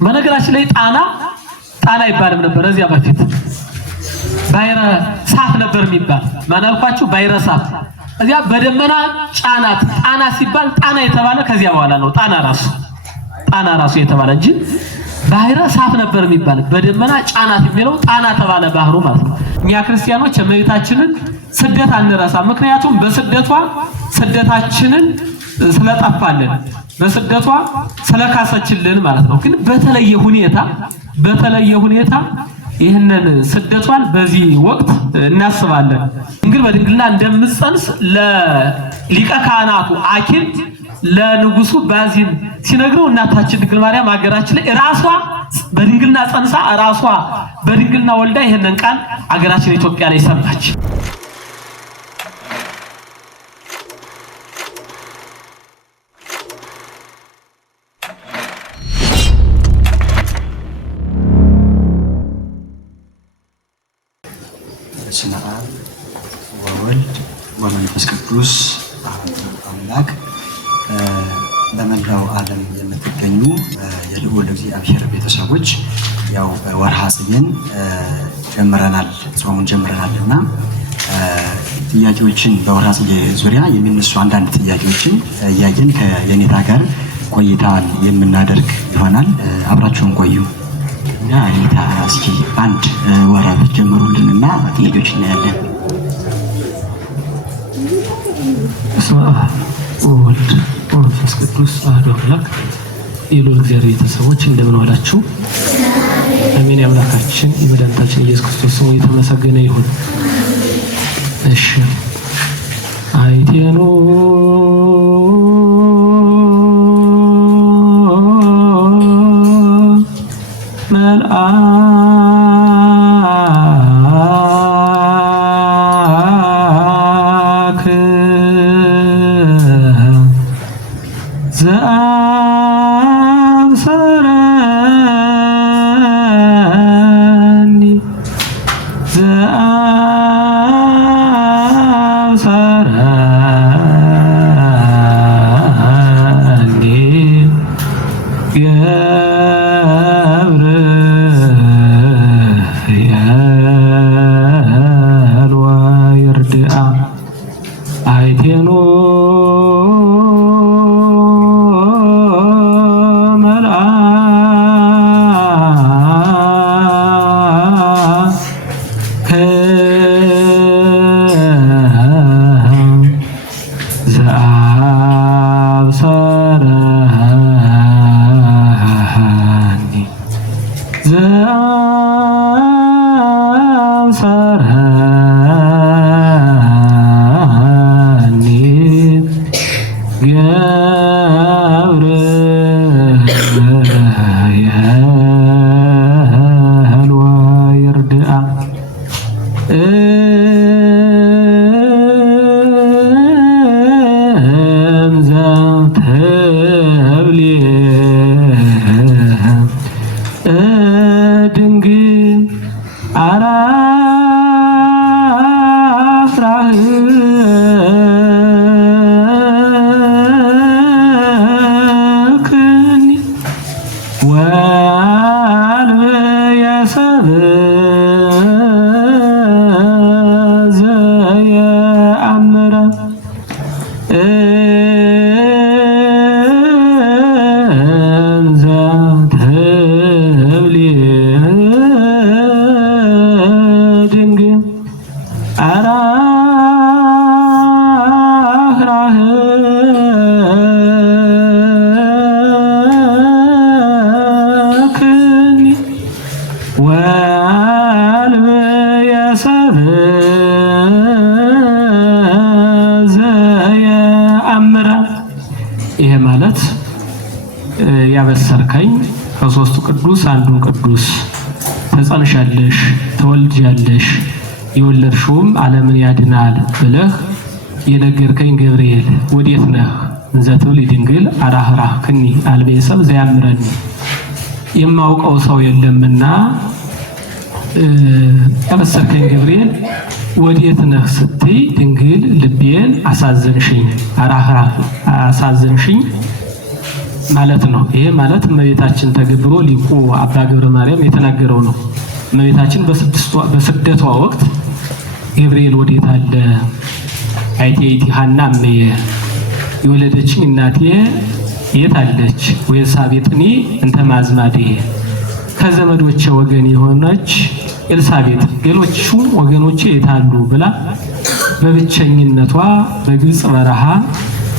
በነገራችን ላይ ጣና ይባልም ነበር እዚያ በፊት ባይረ ሳፍ ነበር የሚባል ማናልኳችሁ ባይረ ሳፍ እዚያ በደመና ጫናት ጣና ሲባል ጣና የተባለ ከዚያ በኋላ ነው ጣና ራሱ የተባለ እንጂ ባይረ ሳፍ ነበር የሚባል በደመና ጫናት የሚለው ጣና ተባለ ባህሩ ማለት ነው። እኛ ክርስቲያኖች የእመቤታችንን ስደት አንረሳ። ምክንያቱም ስደታችንን ስለጠፋልን በስደቷ ስለካሰችልን ማለት ነው። ግን በተለየ ሁኔታ ይህንን ስደቷን በዚህ ወቅት እናስባለን። እንግዲህ በድንግልና እንደምትጸንስ ለሊቀ ካህናቱ አኪል ለንጉሱ ባዚን ሲነግረው እናታችን ድንግል ማርያም አገራችን ላይ ራሷ በድንግልና ጸንሳ ራሷ በድንግልና ወልዳ ይሄንን ቃል አገራችን ኢትዮጵያ ላይ ሰማች። በስመ አብ ወወልድ ወመንፈስ ቅዱስ አሐዱ አምላክ። በመላው ዓለም የምትገኙ የልዑል እግዚአብሔር ቤተሰቦች ያው ወርሃ ጽጌን ጾሙን ጀምረናልና ጥያቄዎችን በወርሃ ጽጌ ዙሪያ የሚነሱ አንዳንድ ጥያቄዎችን እያየን ከየኔታ ጋር ቆይታን የምናደርግ ይሆናል። አብራችሁን ቆዩ። የኔታ እስኪ አንድ ወረብ ጀምሩልንና ጥያቄዎች እናያለን። በስመ አብ ወወልድ ወመንፈስ ቅዱስ አሐዱ አምላክ። የልዑል እግዚአብሔር ቤተሰቦች እንደምን ዋላችሁ? አሜን። የአምላካችን የመድኃኒታችን ኢየሱስ ክርስቶስ ስሙ የተመሰገነ ይሁን። እሺ አይቴኑ መልአክ ዘአብሰረኒ አይቴኑ መልአክ ዘአብሰረኒ ገብርኤል ወይርድአ እንዘ ትብሊ ድንግል አላፍራህክኒ ወአልብየ ሰብእ ዘየአምረ እንዘ ትብሊ ድንግል አላፍራህክኒ ወአልብየ ሰብእ ዘየአምረ። ይሄ ማለት ያበሰርከኝ ከሦስቱ ቅዱስ አንዱን ቅዱስ ተጸንሻለሽ፣ ተወልጃለሽ፣ የወለድሽውም ዓለምን ያድናል ብለህ የነገርከኝ ገብርኤል ወዴት ነህ? እንዘ ትብሊ ድንግል አራህራህክኒ አልብየ ሰብእ ዘያምረኒ። የማውቀው ሰው የለምና ያበሰርከኝ ገብርኤል ወዴት ነህ ስትይ ድንግል ልቤን አሳዘንሽኝ፣ አሳዘንሽኝ፣ ማለት ነው። ይሄ ማለት እመቤታችን ተገብሮ ሊቁ አባ ገብረ ማርያም የተናገረው ነው። እመቤታችን በስደቷ ወቅት ገብርኤል ወዴት አለ አይቴቲ ሐና እመየ የወለደችኝ እናቴ የት አለች? ወኤልሳቤጥኒ እንተ ማዝማዴ ከዘመዶቼ ወገን የሆነች ኤልሳቤጥ ሌሎቹ ወገኖቼ የት አሉ ብላ በብቸኝነቷ በግብጽ በረሃ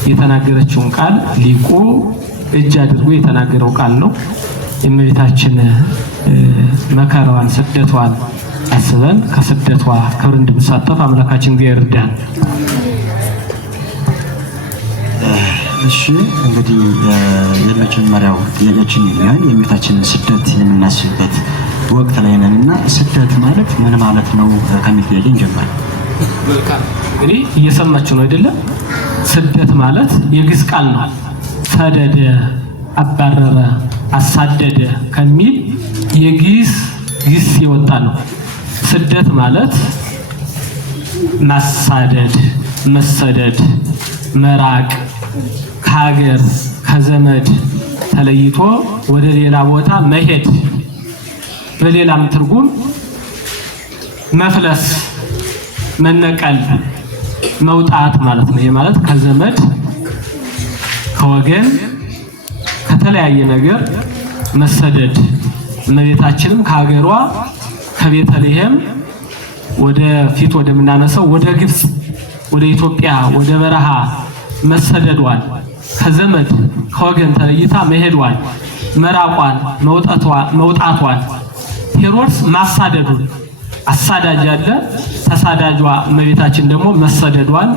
የተናገረችውን ቃል ሊቁ እጅ አድርጎ የተናገረው ቃል ነው። የእመቤታችን መከራዋን ስደቷን አስበን ከስደቷ ክብር እንድንሳተፍ አምላካችን እግዚአብሔር ይርዳን። እሺ እንግዲህ የመጀመሪያው ጥያቄያችን የሚሆን የእመቤታችንን ስደት የምናስብበት ወቅት ላይ ነንና ስደት ማለት ምን ማለት ነው ከሚል ጥያቄ እንጀምር። እንግዲህ እየሰማችሁ ነው አይደለም? ስደት ማለት የግዕዝ ቃል ነው። ሰደደ፣ አባረረ፣ አሳደደ ከሚል የግዕዝ ግስ የወጣ ነው። ስደት ማለት ማሳደድ፣ መሰደድ፣ መራቅ፣ ከሀገር ከዘመድ ተለይቶ ወደ ሌላ ቦታ መሄድ፣ በሌላም ትርጉም መፍለስ፣ መነቀል፣ መውጣት ማለት ነው። ይሄ ማለት ከዘመድ ከወገን ከተለያየ ነገር መሰደድ። እመቤታችንም ከሀገሯ ከቤተልሔም ወደ ፊት ወደምናነሳው ወደ ግብጽ ወደ ኢትዮጵያ ወደ በረሃ መሰደዷል፣ ከዘመድ ከወገን ተለይታ መሄዷል፣ መራቋል፣ መውጣቷል። ሄሮድስ ማሳደዱን አሳዳጅ አለ፣ ተሳዳጇ እመቤታችን ደግሞ መሰደዷን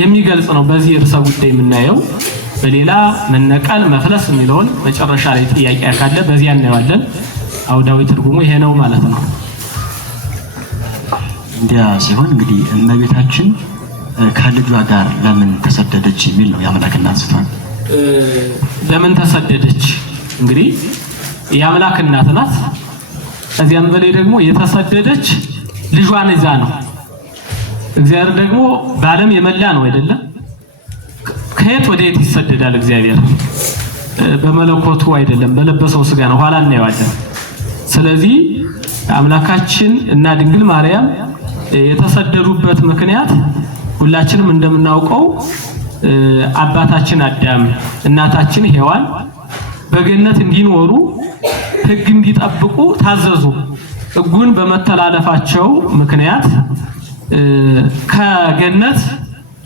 የሚገልጽ ነው። በዚህ ርዕሰ ጉዳይ የምናየው በሌላ መነቀል መፍለስ የሚለውን መጨረሻ ላይ ጥያቄ ካለ በዚያ እናየዋለን። አውዳዊ ትርጉሙ ይሄ ነው ማለት ነው። እንዲያ ሲሆን እንግዲህ እመቤታችን ከልጇ ጋር ለምን ተሰደደች የሚል ነው የአምላክ እናት ስትሆን ለምን ተሰደደች? እንግዲህ የአምላክ እናት ናት። ከዚያም በላይ ደግሞ የተሰደደች ልጇን ይዛ ነው። እግዚአብሔር ደግሞ በዓለም የመላ ነው አይደለም? ከየት ወደ የት ይሰደዳል? እግዚአብሔር በመለኮቱ አይደለም፣ በለበሰው ስጋ ነው። ኋላ እናየዋለን። ስለዚህ አምላካችን እና ድንግል ማርያም የተሰደዱበት ምክንያት ሁላችንም እንደምናውቀው አባታችን አዳም እናታችን ሔዋን በገነት እንዲኖሩ ሕግ እንዲጠብቁ ታዘዙ። ሕጉን በመተላለፋቸው ምክንያት ከገነት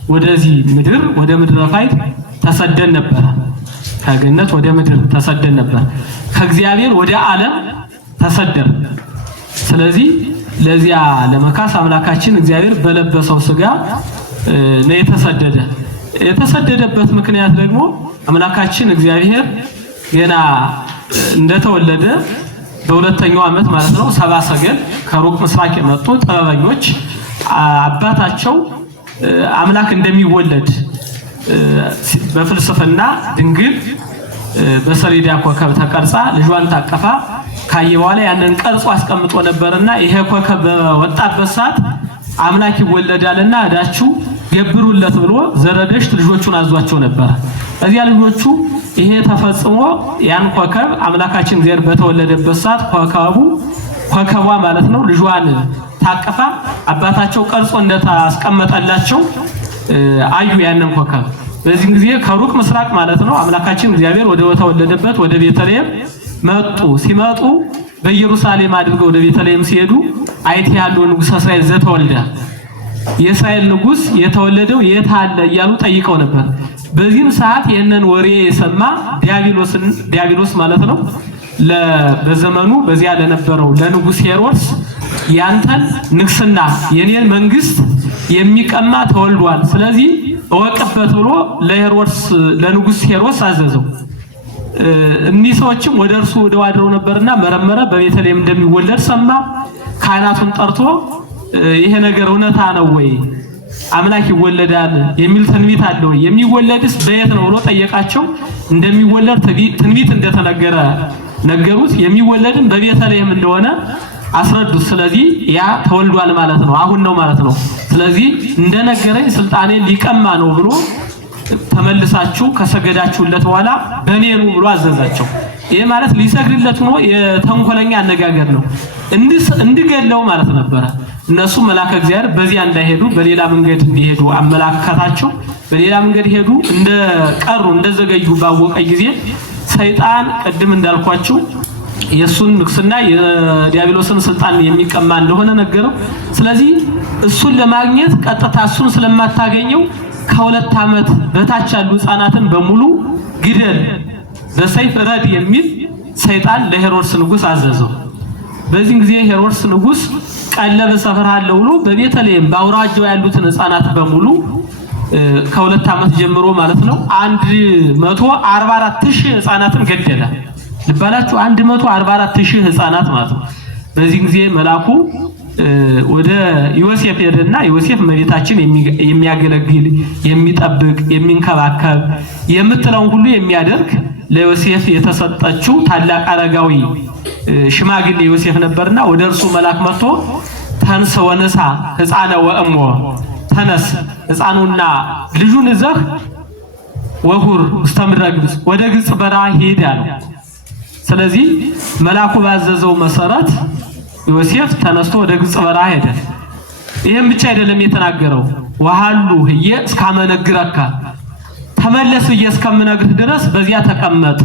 ወደዚህ ምድር ወደ ምድረ ፋይድ ተሰደን ነበር። ከገነት ወደ ምድር ተሰደን ነበር። ከእግዚአብሔር ወደ ዓለም ተሰደን። ስለዚህ ለዚያ ለመካስ አምላካችን እግዚአብሔር በለበሰው ስጋ ነው የተሰደደ። የተሰደደበት ምክንያት ደግሞ አምላካችን እግዚአብሔር ገና እንደተወለደ በሁለተኛው ዓመት ማለት ነው ሰብአ ሰገል ከሩቅ ምስራቅ የመጡ ጥበበኞች አባታቸው አምላክ እንደሚወለድ በፍልስፍና ድንግል በሰሌዳ ኮከብ ተቀርጻ ልጇን ታቀፋ ካየ በኋላ ያንን ቀርጾ አስቀምጦ ነበርና ይሄ ኮከብ በወጣበት ሰዓት አምላክ ይወለዳልና እዳችሁ ገብሩለት ብሎ ዘረደሽት ልጆቹን አዟቸው ነበር። እዚያ ልጆቹ ይሄ ተፈጽሞ ያን ኮከብ አምላካችን እግዚአብሔር በተወለደበት ሰዓት ኮከቧ ማለት ነው ልጇን ታቀፋ አባታቸው ቀርጾ እንደታስቀመጠላቸው አዩ ያንን ኮከብ። በዚህ ጊዜ ከሩቅ ምስራቅ ማለት ነው አምላካችን እግዚአብሔር ወደ ተወለደበት ወደ ቤተልሔም መጡ። ሲመጡ በኢየሩሳሌም አድርገው ወደ ቤተልሔም ሲሄዱ አይት ያለው ንጉሥ እስራኤል ዘተወልደ የእስራኤል ንጉሥ የተወለደው የት አለ እያሉ ጠይቀው ነበር። በዚህም ሰዓት ይህንን ወሬ የሰማ ዲያብሎስ ማለት ነው በዘመኑ በዚያ ለነበረው ለንጉሥ ሄሮድስ ያንተን ንግስና የኔን መንግስት የሚቀማ ተወልዷል፣ ስለዚህ እወቅበት ብሎ ለንጉሥ ሄሮድስ አዘዘው። እኒህ ሰዎችም ወደ እርሱ ወደ ዋድረው ነበርና መረመረ። በቤተልሔም እንደሚወለድ ሰማ። ካህናቱን ጠርቶ ይሄ ነገር እውነታ ነው ወይ? አምላክ ይወለዳል የሚል ትንቢት አለ ወይ? የሚወለድስ በየት ነው ብሎ ጠየቃቸው። እንደሚወለድ ትንቢት እንደተነገረ ነገሩት። የሚወለድም በቤተልሔም እንደሆነ አስረዱት። ስለዚህ ያ ተወልዷል ማለት ነው፣ አሁን ነው ማለት ነው። ስለዚህ እንደነገረኝ ስልጣኔ ሊቀማ ነው ብሎ ተመልሳችሁ ከሰገዳችሁለት በኋላ በኔኑ ብሎ አዘዛቸው። ይሄ ማለት ሊሰግድለት ሆኖ የተንኮለኛ አነጋገር ነው። እንዲገለው ማለት ነበረ። እነሱ መልአከ እግዚአብሔር በዚያ እንዳይሄዱ በሌላ መንገድ እንዲሄዱ አመላከታቸው። በሌላ መንገድ ሄዱ። እንደቀሩ እንደዘገዩ ባወቀ ጊዜ ሰይጣን ቅድም እንዳልኳችሁ የሱን ንግስና የዲያብሎስን ስልጣን የሚቀማ እንደሆነ ነገረው። ስለዚህ እሱን ለማግኘት ቀጥታ እሱን ስለማታገኘው ከሁለት ዓመት በታች ያሉ ሕፃናትን በሙሉ ግደል፣ በሰይፍ ረድ የሚል ሰይጣን ለሄሮድስ ንጉስ አዘዘው። በዚህ ጊዜ ሄሮድስ ንጉስ ቀለበ ሰፍርሃለሁ ብሎ በቤተልሔም በአውራጃው ያሉትን ሕፃናት በሙሉ ከሁለት ዓመት ጀምሮ ማለት ነው 144,000 ሕፃናትን ገደለ። ልባላችሁ 144,000 ሕፃናት ማለት ነው። በዚህ ጊዜ መልአኩ ወደ ዮሴፍ ሄደና ዮሴፍ እመቤታችን የሚያገለግል የሚጠብቅ የሚንከባከብ የምትለውን ሁሉ የሚያደርግ ለዮሴፍ የተሰጠችው ታላቅ አረጋዊ ሽማግሌ ዮሴፍ ነበርና ወደ እርሱ መልአክ መጥቶ ተንስ ወነሳ ሕፃነ ወእሞ ተነስ ሕፃኑና ልጁን ይዘህ ወሁር ውስተ ምድረ ግብጽ ወደ ግብጽ በረሃ ሄድ አለው። ስለዚህ መልአኩ ባዘዘው መሰረት ዮሴፍ ተነስቶ ወደ ግብጽ በረሃ ሄደ። ይሄን ብቻ አይደለም የተናገረው፣ ወሃሉ ህየ እስካመነግረካ ተመለስ ብዬ እስከምነግርህ ድረስ በዚያ ተቀመጥ።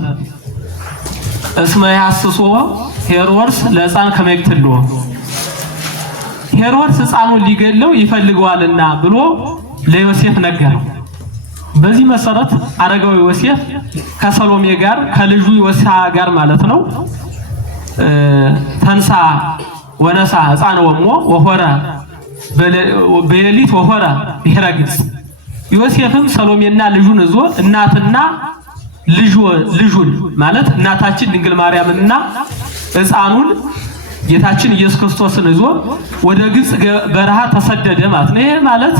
እስመ ያስሶ ሄሮድስ ለሕፃን ከመግትሎ ሄሮድስ ሕፃኑን ሊገለው ይፈልገዋልና ብሎ ለዮሴፍ ነገረው። በዚህ መሰረት አረጋዊ ዮሴፍ ከሰሎሜ ጋር ከልጁ ዮሳ ጋር ማለት ነው ተንሳ ወነሳ ሕፃነ ወሞ ወሆረ በሌሊት ወሆረ ብሔረ ግብጽ። ዮሴፍም ሰሎሜና ልጁን ይዞ እናትና ልጁን ማለት እናታችን ድንግል ማርያምንና ሕፃኑን ጌታችን ኢየሱስ ክርስቶስን ይዞ ወደ ግብጽ በረሃ ተሰደደ ማለት ነው። ይሄ ማለት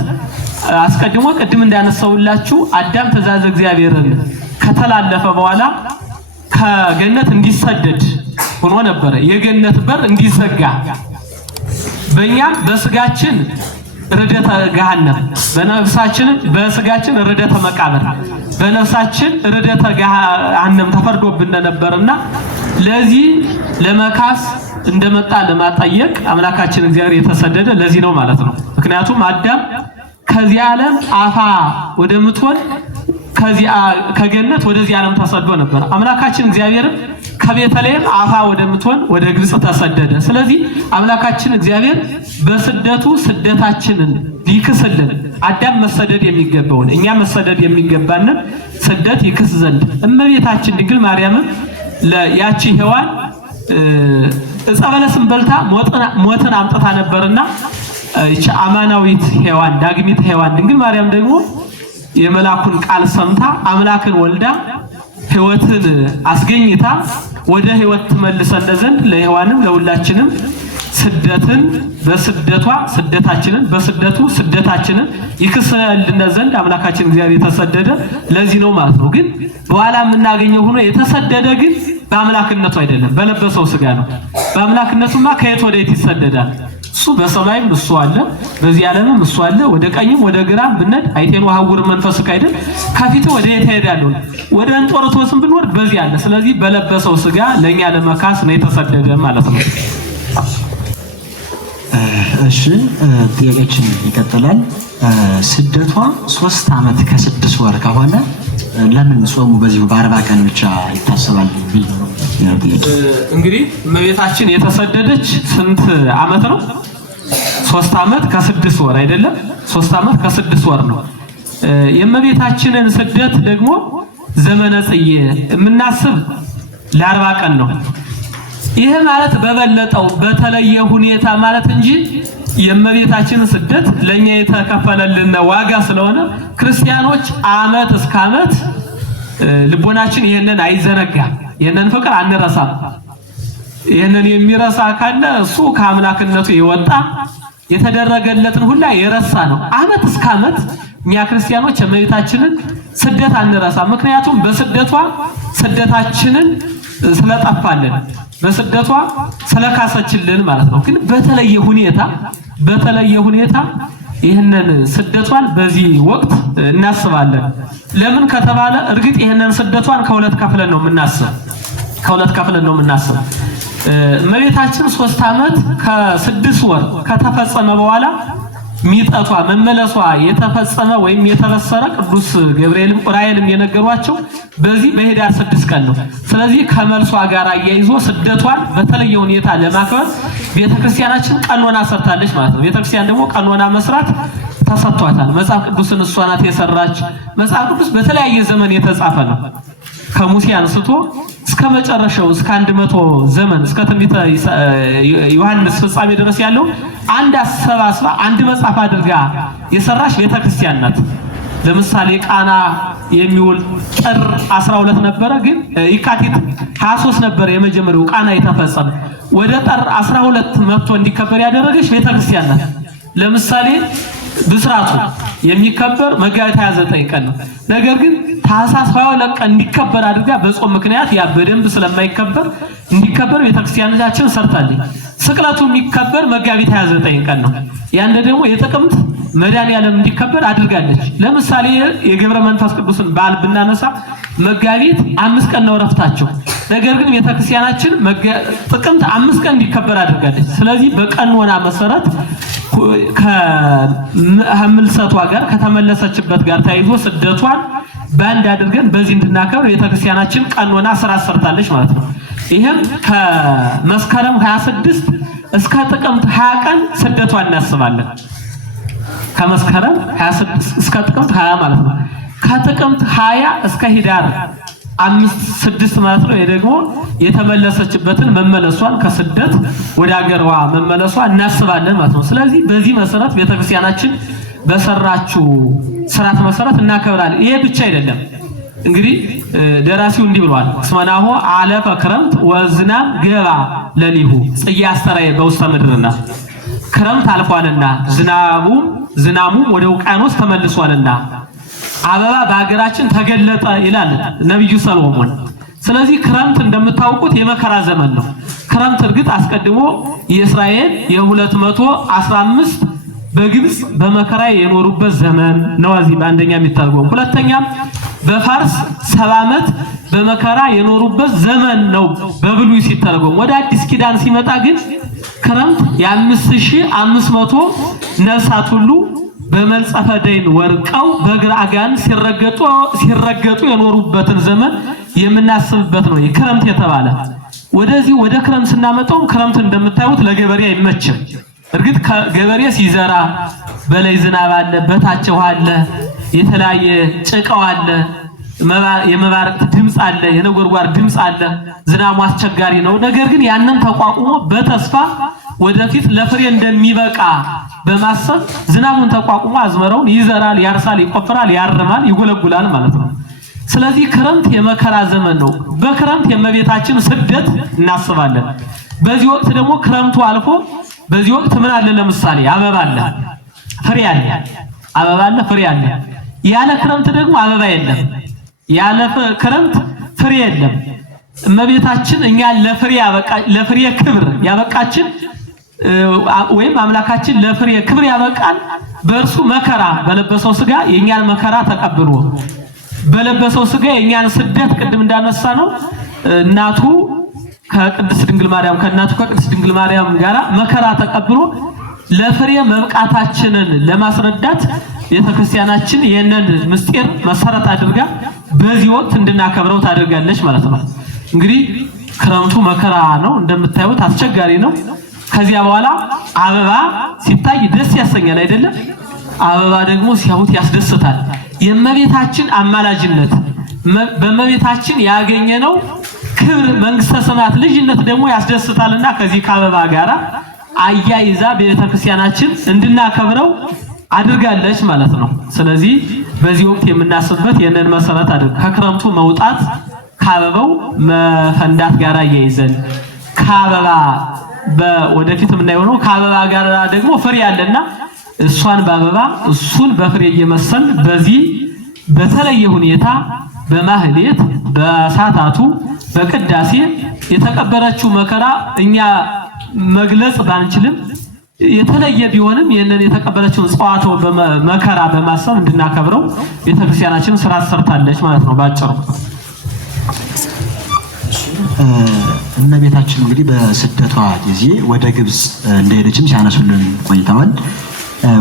አስቀድሞ ቅድም እንዳነሳውላችሁ አዳም ትእዛዝ እግዚአብሔርን ከተላለፈ በኋላ ከገነት እንዲሰደድ ሆኖ ነበር። የገነት በር እንዲዘጋ በእኛም በስጋችን ርደተ ገሃነም በነፍሳችን በስጋችን ርደተ መቃብር በነፍሳችን ርደተ ገሃነም ተፈርዶብን ነበርና ለዚህ ለመካስ እንደመጣ ለማጠየቅ አምላካችን እግዚአብሔር የተሰደደ ለዚህ ነው ማለት ነው። ምክንያቱም አዳም ከዚህ ዓለም አፋ ወደ ምትሆን ከገነት ወደዚህ ዓለም ተሰዶ ነበር። አምላካችን እግዚአብሔር ከቤተልሔም አፋ ወደ ምትሆን ወደ ግብጽ ተሰደደ። ስለዚህ አምላካችን እግዚአብሔር በስደቱ ስደታችንን ሊክስልን አዳም መሰደድ የሚገባውን እኛ መሰደድ የሚገባንን ስደት ይክስ ዘንድ እመቤታችን ድንግል ማርያምን ለያቺ ሔዋን ዕፀ በለስን በልታ ሞትን አምጥታ ነበርና እቺ አማናዊት ሔዋን ዳግሚት ሔዋን ድንግል ማርያም ደግሞ የመላኩን ቃል ሰምታ አምላክን ወልዳ ሕይወትን አስገኝታ ወደ ሕይወት ተመልሰን ዘንድ ለሔዋንም ለሁላችንም ስደትን በስደቷ ስደታችንን በስደቱ ስደታችንን ይክስልን ዘንድ አምላካችን እግዚአብሔር የተሰደደ ለዚህ ነው ማለት ነው። ግን በኋላ የምናገኘው ሆኖ የተሰደደ ግን በአምላክነቱ አይደለም፣ በለበሰው ስጋ ነው። በአምላክነቱማ ከየት ወደ የት ይሰደዳል? እሱ በሰማይም እሱ አለ፣ በዚህ ዓለምም እሱ አለ። ወደ ቀኝም ወደ ግራም ብንሄድ አይቴን ወሐውር መንፈስከ አይደል? ከፊት ወደ የት ሄዳለሁ? ወደ እንጦርቶስም ብንወርድ በዚህ አለ። ስለዚህ በለበሰው ስጋ ለኛ ለመካስ ነው የተሰደደ ማለት ነው። እሺ ጥያቄችን ይቀጥላል። ስደቷ 3 ዓመት ከ6 ወር ከሆነ ለምን ጾሙ በዚሁ በ40 ቀን ብቻ ይታሰባል? እንግዲህ እመቤታችን የተሰደደች ስንት ዓመት ነው? 3 ዓመት ከ6 ወር አይደለም? 3 ዓመት ከ6 ወር ነው። የእመቤታችንን ስደት ደግሞ ዘመነ ጽጌ የምናስብ ለ40 ቀን ነው። ይሄ ማለት በበለጠው በተለየ ሁኔታ ማለት እንጂ የእመቤታችን ስደት ለኛ የተከፈለልን ዋጋ ስለሆነ ክርስቲያኖች ዓመት እስከ ዓመት ልቦናችን ይሄንን አይዘነጋም። ይሄንን ፍቅር አንረሳም። ይሄንን የሚረሳ ካለ እሱ ከአምላክነቱ የወጣ የተደረገለትን ሁላ የረሳ ነው። ዓመት እስከ ዓመት እኛ ክርስቲያኖች የእመቤታችንን ስደት አንረሳም። ምክንያቱም በስደቷ ስደታችንን ስለጠፋልን በስደቷ ስለካሰችልን ማለት ነው። ግን በተለየ ሁኔታ ይህንን ስደቷን በዚህ ወቅት እናስባለን። ለምን ከተባለ እርግጥ ይህንን ስደቷን ከሁለት ከፍለን ነው የምናስብ። እመቤታችን 3 ዓመት ከ6 ወር ከተፈጸመ በኋላ ሚጠቷ መመለሷ የተፈጸመ ወይም የተበሰረ ቅዱስ ገብርኤልም ዑራኤልም የነገሯቸው በዚህ በኅዳር 6 ቀን ነው። ስለዚህ ከመልሷ ጋር አያይዞ ስደቷን በተለየ ሁኔታ ለማክበር ቤተክርስቲያናችን ቀኖና ሰርታለች ማለት ነው። ቤተክርስቲያን ደግሞ ቀኖና መስራት ተሰጥቷታል። መጽሐፍ ቅዱስን እሷ ናት የሰራች። መጽሐፍ ቅዱስ በተለያየ ዘመን የተጻፈ ነው። ከሙሴ አንስቶ እስከ መጨረሻው እስከ 100 ዘመን እስከ ትንቢተ ዮሐንስ ፍጻሜ ድረስ ያለው አንድ አሰባስባ አንድ መጽሐፍ አድርጋ የሰራች ቤተክርስቲያን ናት። ለምሳሌ ቃና የሚውል ጥር 12 ነበረ፣ ግን የካቲት 23 ነበረ የመጀመሪያው ቃና የተፈጸመ። ወደ ጥር 12 መጥቶ እንዲከበር ያደረገች ቤተክርስቲያን ናት። ለምሳሌ ብስራቱ የሚከበር መጋቢት 29 ቀን ነው። ነገር ግን ታኅሳስ 22 ቀን እንዲከበር አድርጋ በጾም ምክንያት ያ በደንብ ስለማይከበር እንዲከበር ቤተክርስቲያናችን ሰርታለች። ስቅለቱ የሚከበር መጋቢት 29 ቀን ነው። ያን ደግሞ የጥቅምት መድኃኔዓለም እንዲከበር አድርጋለች። ለምሳሌ የገብረ መንፈስ ቅዱስን በዓል ብናነሳ መጋቢት 5 ቀን ነው ረፍታቸው። ነገር ግን ቤተክርስቲያናችን ጥቅምት 5 ቀን እንዲከበር አድርጋለች። ስለዚህ በቀኖና መሰረት ከምልሰቷ ጋር ከተመለሰችበት ጋር ተያይዞ ስደቷን ባንድ አድርገን በዚህ እንድናከብር ቤተክርስቲያናችን ቀኖና ስራ ሰርታለች ማለት ነው። ይሄም ከመስከረም 26 እስከ ጥቅምት 20 ቀን ስደቷን እናስባለን። ከመስከረም 26 እስከ ጥቅምት 20 ማለት ነው። ከጥቅምት 20 እስከ ኅዳር 5-6 ማለት ነው። ደግሞ የተመለሰችበትን መመለሷን ከስደት ወደ ሀገሯ መመለሷ እናስባለን ማለት ነው። ስለዚህ በዚህ መሰረት ቤተክርስቲያናችን በሰራችው ስርዓት መሰረት እናከብራለን። ይሄ ብቻ አይደለም። እንግዲህ ደራሲው እንዲህ ብሏል። እስመናሁ አለፈ ክረምት ወዝናብ ገባ ለሊሁ ጽጌ አስተራየ በውስተ ምድርና፣ ክረምት አልፏልና ዝናሙ ወደ ውቅያኖስ ተመልሷልና አበባ በሀገራችን ተገለጠ ይላል ነብዩ ሰሎሞን። ስለዚህ ክረምት እንደምታውቁት የመከራ ዘመን ነው። ክረምት እርግጥ አስቀድሞ የእስራኤል የ215 በግብጽ በመከራ የኖሩበት ዘመን ነው። እዚህ በአንደኛ የሚታርገው። ሁለተኛም በፋርስ 70 ዓመት በመከራ የኖሩበት ዘመን ነው በብሉይ ሲተረጎም። ወደ አዲስ ኪዳን ሲመጣ ግን ክረምት የ5500 ነፍሳት ሁሉ በመንጸፈ ደይን ወርቀው በእግረ አጋን ሲረገጡ የኖሩበትን ዘመን የምናስብበት ነው ክረምት የተባለ። ወደዚህ ወደ ክረምት ስናመጣው ክረምት እንደምታዩት ለገበሬ አይመችም። እርግጥ ገበሬ ሲዘራ በላይ ዝናብ አለ፣ በታች ውሃ አለ፣ የተለያየ ጭቃው አለ፣ የመባረቅ ድምጽ አለ፣ የነጎድጓድ ድምጽ አለ። ዝናቡ አስቸጋሪ ነው። ነገር ግን ያንን ተቋቁሞ በተስፋ ወደፊት ለፍሬ እንደሚበቃ በማሰብ ዝናቡን ተቋቁሞ አዝመራውን ይዘራል፣ ያርሳል፣ ይቆፍራል፣ ያርማል፣ ይጎለጉላል ማለት ነው። ስለዚህ ክረምት የመከራ ዘመን ነው። በክረምት የእመቤታችን ስደት እናስባለን። በዚህ ወቅት ደግሞ ክረምቱ አልፎ በዚህ ወቅት ምን አለ? ለምሳሌ አበባ አለ፣ ፍሬ አለ። አበባ አለ፣ ፍሬ አለ። ያለ ክረምት ደግሞ አበባ የለም። ያለ ክረምት ፍሬ የለም። እመቤታችን እኛ ለፍሬ ክብር ያበቃችን ወይም አምላካችን ለፍሬ ክብር ያበቃል በእርሱ መከራ በለበሰው ስጋ የኛን መከራ ተቀብሎ በለበሰው ስጋ የኛን ስደት ቅድም እንዳነሳ ነው እናቱ ከቅድስት ድንግል ማርያም ከቅድስት ድንግል ማርያም ጋራ መከራ ተቀብሎ ለፍሬ መብቃታችንን ለማስረዳት ቤተክርስቲያናችን የነን ምስጢር መሰረት አድርጋ በዚህ ወቅት እንድናከብረው ታደርጋለች ማለት ነው። እንግዲህ ክረምቱ መከራ ነው፣ እንደምታዩት አስቸጋሪ ነው። ከዚያ በኋላ አበባ ሲታይ ደስ ያሰኛል አይደለም? አበባ ደግሞ ሲያዩት ያስደስታል። የእመቤታችን አማላጅነት በእመቤታችን ያገኘነው ክብር መንግስተ ሰማያት ልጅነት ደግሞ ያስደስታልና ከዚህ ከአበባ ጋራ አያይዛ ቤተክርስቲያናችን እንድናከብረው አድርጋለች ማለት ነው። ስለዚህ በዚህ ወቅት የምናስብበት የነን መሰረት አድርገን ከክረምቱ መውጣት ከአበባው መፈንዳት ጋር አያይዘን ከአበባ ወደፊት የምናየው ነው። ከአበባ ጋር ደግሞ ፍሬ አለና እሷን በአበባ እሱን በፍሬ እየመሰል በዚህ በተለየ ሁኔታ በማህሌት በሳታቱ በቅዳሴ የተቀበረችው መከራ እኛ መግለጽ ባንችልም የተለየ ቢሆንም ይሄንን የተቀበለችውን ጸዋትወ መከራ በማሰብ እንድናከብረው ቤተክርስቲያናችን ስራ ሰርታለች ማለት ነው ባጭሩ። እመቤታችን እንግዲህ በስደቷ ጊዜ ወደ ግብጽ እንደሄደችም ሲያነሱልን ቆይተዋል።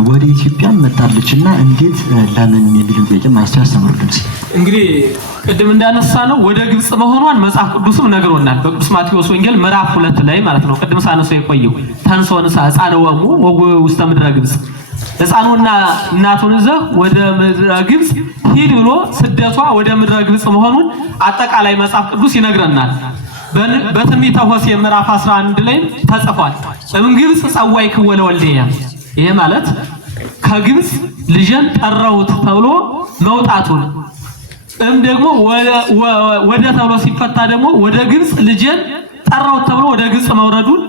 ወደ ኢትዮጵያ መጣለችና እንዴት ለምን የሚሉ ጥያቄ ማስተር ያስተምሩልን። እንግዲህ ቅድም እንዳነሳ ነው ወደ ግብጽ መሆኗን መጽሐፍ ቅዱስም ነግሮናል በቅዱስ ማቴዎስ ወንጌል ምዕራፍ 2 ላይ ማለት ነው። ቅድም ሳነሰው የቆየው ተንሶንሳ ሕፃንወሙ ውስተ ምድረ ግብጽ ሕፃኑና እናቱን ይዘህ ወደ ምድረ ግብጽ ሂድ ብሎ ስደቷ ወደ ምድረ ግብጽ መሆኑን አጠቃላይ መጽሐፍ ቅዱስ ይነግረናል። በትንቢተ ሆሴዕ ምዕራፍ 11 ላይ ተጽፏል። ግብጽ ጸዋዕክዎ ለወልድየ ይሄ ማለት ከግብጽ ልጅን ጠራሁት ተብሎ መውጣቱን ደግሞ ወደ ተብሎ ሲፈታ ደግሞ ወደ ግብጽ ልጅን ጠራሁት ተብሎ ወደ ግብጽ መውረዱን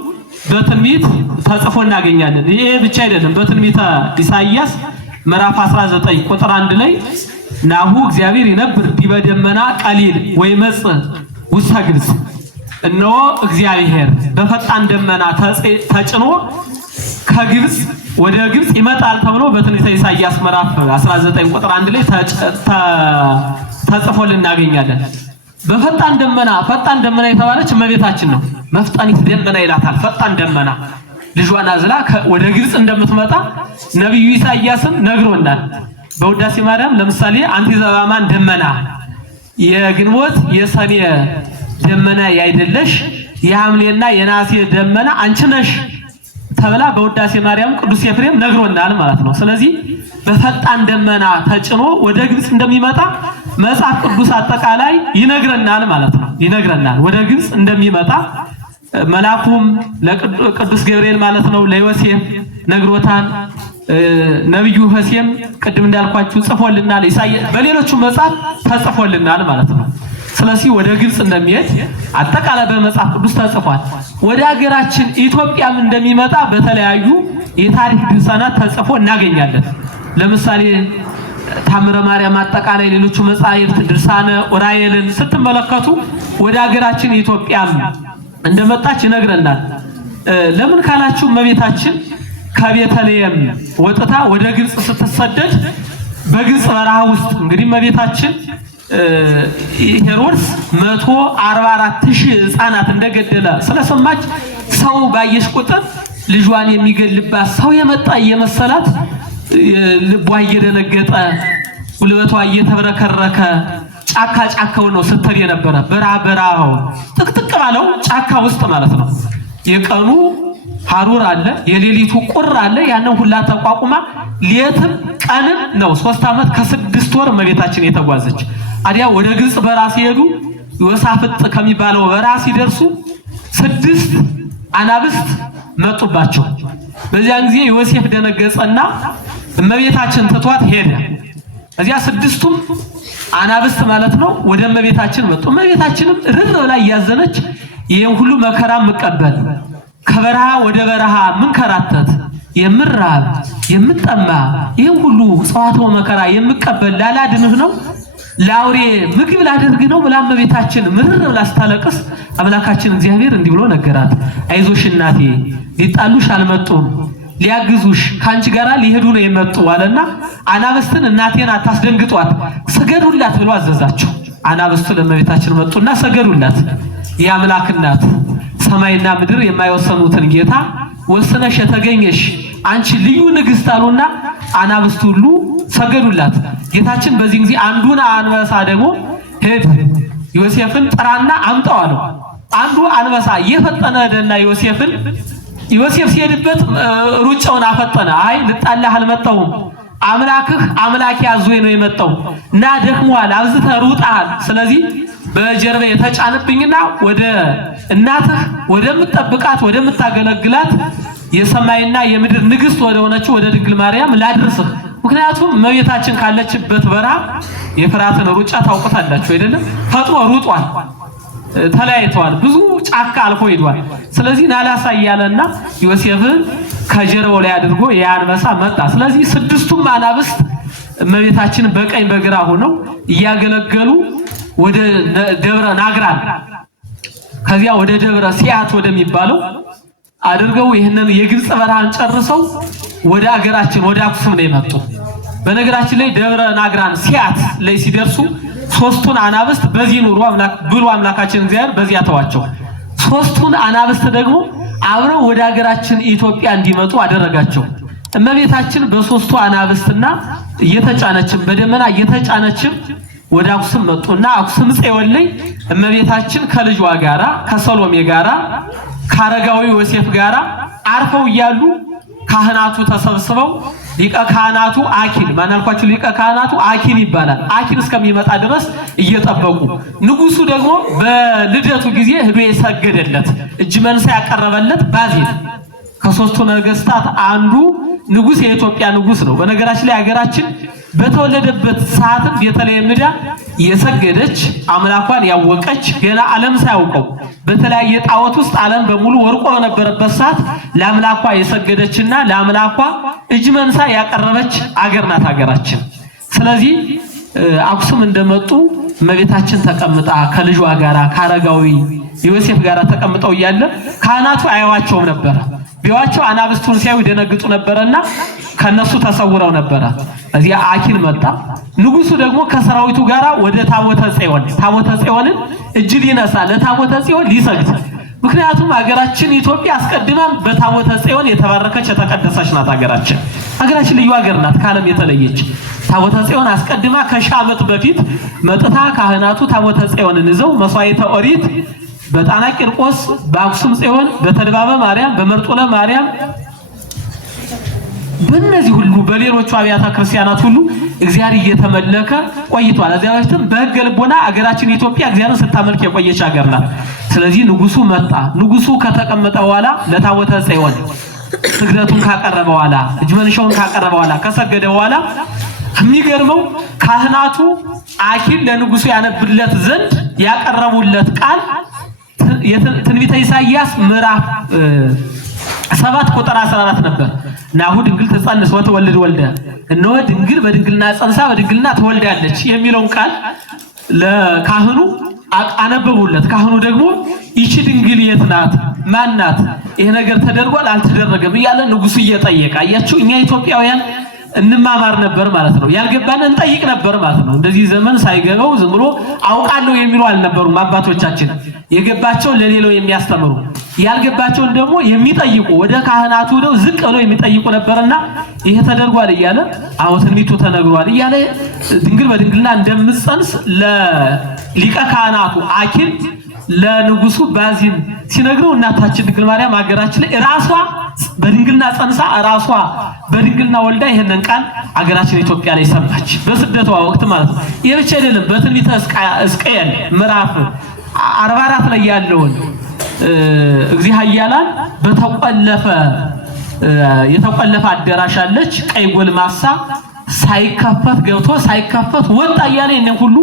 በትንቢት ተጽፎ እናገኛለን። ይሄ ብቻ አይደለም። በትንቢተ ኢሳይያስ ምዕራፍ 19 ቁጥር 1 ላይ ናሁ እግዚአብሔር ይነብር ዲበ ደመና ቀሊል ወይመጽእ ውስተ ግብጽ እነሆ እግዚአብሔር በፈጣን ደመና ተጭኖ ከግብጽ ወደ ግብጽ ይመጣል ተብሎ በትንቢተ ኢሳይያስ ምዕራፍ 19 ቁጥር 1 ላይ ተጽፎልን እናገኛለን። በፈጣን ደመና የተባለች እመቤታችን ነው። መፍጠኒት ደመና ይላታል። ፈጣን ደመና ልጇን አዝላ ወደ ግብጽ እንደምትመጣ ነብዩ ኢሳይያስም ነግሮናል። በውዳሴ ማርያም ለምሳሌ አንቲ ዘበአማን ደመና የግንቦት የሰኔ ደመና ያይደለሽ የሐምሌና የነሐሴ ደመና አንቺ ነሽ ተብላ በውዳሴ ማርያም ቅዱስ ኤፍሬም ነግሮናል ማለት ነው። ስለዚህ በፈጣን ደመና ተጭኖ ወደ ግብጽ እንደሚመጣ መጽሐፍ ቅዱስ አጠቃላይ ይነግረናል ማለት ነው። ይነግረናል ወደ ግብጽ እንደሚመጣ መልአኩም ለቅዱስ ገብርኤል ማለት ነው ለዮሴፍ ነግሮታል። ነብዩ ሆሴዕም ቅድም እንዳልኳችሁ ጽፎልናል። ኢሳይያስ በሌሎቹ መጽሐፍ ተጽፎልናል ማለት ነው። ስለዚህ ወደ ግብጽ እንደሚሄድ አጠቃላይ በመጽሐፍ ቅዱስ ተጽፏል። ወደ ሀገራችን ኢትዮጵያም እንደሚመጣ በተለያዩ የታሪክ ድርሳናት ተጽፎ እናገኛለን። ለምሳሌ ታምረ ማርያም አጠቃላይ ሌሎቹ መጻሕፍት ድርሳነ ዑራኤልን ስትመለከቱ ወደ ሀገራችን ኢትዮጵያም እንደመጣች ይነግረናል። ለምን ካላችሁ እመቤታችን ከቤተልሔም ወጥታ ወደ ግብጽ ስትሰደድ በግብጽ በረሃ ውስጥ እንግዲህ እመቤታችን ሄሮድስ 144,000 ሕፃናት እንደገደለ ስለሰማች ሰው ባየሽ ቁጥር ልጇን የሚገልባት ሰው የመጣ እየመሰላት ልቧ እየደነገጠ ጉልበቷ እየተበረከረከ ጫካው ነው ስትል የነበረ በረሃው ጥቅጥቅ ባለው ጫካ ውስጥ ማለት ነው። የቀኑ ሐሩር አለ፣ የሌሊቱ ቁር አለ። ያንን ሁላ ተቋቁማ ሌትም ቀንም ነው 3 ዓመት ከ6 ወር እመቤታችን የተጓዘች። አዲያ ወደ ግብጽ በረሃ ሲሄዱ ዮሳፍጥ ከሚባለው በረሃ ሲደርሱ 6 አናብስት መጡባቸው። በዚያን ጊዜ ዮሴፍ ደነገጸና እመቤታችን ትቷት ሄደ። እዚያ 6ቱም አናብስት ማለት ነው ወደ እመቤታችን መጡ። እመቤታችንም ርር ብላ እያዘነች ይሄን ሁሉ መከራ መቀበል ከበረሃ ወደ በረሃ ምን ከራተት የምራብ የምጠማ ይሄን ሁሉ ጸዋትወ መከራ የምቀበል ላላድንህ ነው ለአውሬ ምግብ ላደርግ ነው ብላ እመቤታችን ምርር ብላ ስታለቅስ አምላካችን እግዚአብሔር እንዲህ ብሎ ነገራት። አይዞሽ እናቴ ሊጣሉሽ አልመጡም ሊያግዙሽ ካንቺ ጋራ ሊሄዱ ነው የመጡ አለና አናብስትን እናቴን አታስደንግጧት ስገዱላት ብሎ አዘዛቸው። አናብስቱ ለእመቤታችን መጡና ሰገዱላት። የአምላክ እናት ሰማይና ምድር የማይወሰኑትን ጌታ ወስነሽ የተገኘሽ አንቺ ልዩ ንግስት አሉና አናብስቱ ሁሉ ሰገዱላት። ጌታችን በዚህ ጊዜ አንዱን አንበሳ ደግሞ ሄድ ዮሴፍን ጥራና አምጣው አለው። አንዱ አንበሳ እየፈጠነ ሄደና ዮሴፍ ሲሄድበት ሩጫውን አፈጠነ። አይ ልጣላህ አልመጣሁም አምላኬ አዞኝ ነው የመጣው እና ደክሟል አብዝተህ ሩጣል። ስለዚህ በጀርባ የተጫነብኝና ወደ እናትህ ወደምትጠብቃት ወደምታገለግላት የሰማይና የምድር ንግስት ወደ ሆነችው ወደ ድንግል ማርያም ላድርስህ። ምክንያቱም እመቤታችን ካለችበት በረሃ የፍራትን ሩጫ ታውቁታላችሁ አይደለም? ፈጥኖ ሩጧል። ተለያይተዋል። ብዙ ጫካ አልፎ ሄዷል። ስለዚህ ናላሳ እያለና ዮሴፍን ከጀርባው ላይ አድርጎ የአንበሳ መጣ። ስለዚህ 6ቱም አናብስት እመቤታችን በቀኝ በግራ ሆነው እያገለገሉ ወደ ደብረ ናግራን ከዚያ ወደ ደብረ ሲያት ወደሚባለው አድርገው ይሄንን የግብጽ በረሃን ጨርሰው ወደ አገራችን ወደ አክሱም ነው የመጡ። በነገራችን ላይ ደብረ ናግራን ሲያት ላይ ሲደርሱ ሶስቱን አናብስት በዚህ ኑሩ ብሎ አምላካችን እግዚአብሔር በዚያ ተዋቸው። ሶስቱን አናብስት ደግሞ አብረው ወደ አገራችን ኢትዮጵያ እንዲመጡ አደረጋቸው። እመቤታችን በሶስቱ አናብስትና እየተጫነችም በደመና እየተጫነችም ወደ አክሱም መጡና አክሱም ጽዮን ላይ እመቤታችን ከልጇ ጋራ ከሰሎሜ ጋራ ካረጋዊ ዮሴፍ ጋራ አርፈው እያሉ ካህናቱ ተሰብስበው ሊቀ ካህናቱ አኪል ማናልኳችሁ ሊቀ ካህናቱ አኪል ይባላል። አኪል እስከሚመጣ ድረስ እየጠበቁ ንጉሱ ደግሞ በልደቱ ጊዜ ሄዶ የሰገደለት እጅ መንሳ ያቀረበለት ባዚል ከሶስቱ ነገስታት አንዱ ንጉስ የኢትዮጵያ ንጉስ ነው። በነገራችን ላይ ሀገራችን በተወለደበት ሰዓትም ቤተልሔም ምዳ የሰገደች አምላኳን ያወቀች ገና ዓለም ሳያውቀው በተለያየ ጣዖት ውስጥ ዓለም በሙሉ ወርቆ በነበረበት ሰዓት ለአምላኳ የሰገደችና ለአምላኳ እጅ መንሳ ያቀረበች አገር ናት ሀገራችን። ስለዚህ አክሱም እንደመጡ እመቤታችን ተቀምጣ ከልጇ ጋራ ካረጋዊ ዮሴፍ ጋራ ተቀምጠው እያለ ካህናቱ አያዋቸውም ነበር። ቢዋቸው አናብስቱን ሲያዩ ደነግጡ ነበርና ከነሱ ተሰውረው ነበር። እዚያ አኪል መጣ። ንጉሱ ደግሞ ከሰራዊቱ ጋራ ወደ ታቦተ ጽዮንን እጅ ሊነሳ ለታቦተ ጽዮን ሊሰግድ። ምክንያቱም ሀገራችን ኢትዮጵያ አስቀድማም በታቦተ ጽዮን የተባረከች የተቀደሰች ናት። ሀገራችን ልዩ ሀገር ናት፣ ካለም የተለየች። ታቦተ ጽዮን አስቀድማ ከሺህ ዓመት በፊት መጥታ ካህናቱ ታቦተ ጽዮንን ይዘው መስዋዕተ ኦሪት በጣና ቂርቆስ በአክሱም ጽዮን በተድባበ ማርያም በመርጦለ ማርያም በእነዚህ ሁሉ በሌሎቹ አብያተ ክርስቲያናት ሁሉ እግዚአብሔር እየተመለከ ቆይቷል። እዚያ በፊትም በሕገ ልቦና አገራችን ኢትዮጵያ እግዚአብሔርን ስታመልክ የቆየች ሀገር ናት። ስለዚህ ንጉሱ መጣ። ንጉሱ ከተቀመጠ በኋላ ለታቦተ ጽዮን ስግደቱን ካቀረበ በኋላ እጅ መንሻውን ካቀረበ በኋላ ከሰገደ በኋላ የሚገርመው ካህናቱ አኪል ለንጉሱ ያነብለት ዘንድ ያቀረቡለት ቃል ትንቢተ ኢሳይያስ ምዕራፍ 7 ቁጥር 14 ነበር። ናሁ ድንግል ተጸንስ ወተወልድ ወልደ፣ እነሆ ድንግል በድንግልና ጸንሳ በድንግልና ትወልዳለች የሚለውን ቃል ለካህኑ አነበቡለት። ካህኑ ደግሞ ይቺ ድንግል የት ናት? ማን ናት? ይሄ ነገር ተደርጓል አልተደረገም እያለ ንጉሱ እየጠየቀ አያችሁ፣ እኛ ኢትዮጵያውያን እንማማር ነበር ማለት ነው። ያልገባን እንጠይቅ ነበር ማለት ነው። እንደዚህ ዘመን ሳይገባው ዝም ብሎ አውቃለሁ የሚሉ አልነበሩም አባቶቻችን። የገባቸው ለሌላው የሚያስተምሩ ያልገባቸውን ደግሞ የሚጠይቁ ወደ ካህናቱ ነው ዝቅ ብለው የሚጠይቁ ነበርና ይሄ ተደርጓል እያለ አዎ ትንቢቱ ተነግሯል እያለ ድንግል በድንግልና እንደምትጸንስ ለሊቀ ካህናቱ አኪል ለንጉሱ ባዚል ሲነግረው እናታችን ድንግል ማርያም ሀገራችን ላይ ራሷ በድንግልና ጸንሳ ራሷ በድንግልና ወልዳ ይሄንን ቃል ሀገራችን ኢትዮጵያ ላይ ሰማች፣ በስደቷ ወቅት ማለት ነው። ይሄ ብቻ አይደለም። በትንቢተ ሕዝቅኤል ምዕራፍ 44 ላይ ያለውን እግዚአብሔር ኃያላን የተቆለፈ አዳራሽ አለች፣ ቀይ ጎልማሳ ሳይከፈት ገብቶ ሳይከፈት ወጣ እያለ እነ ሁሉ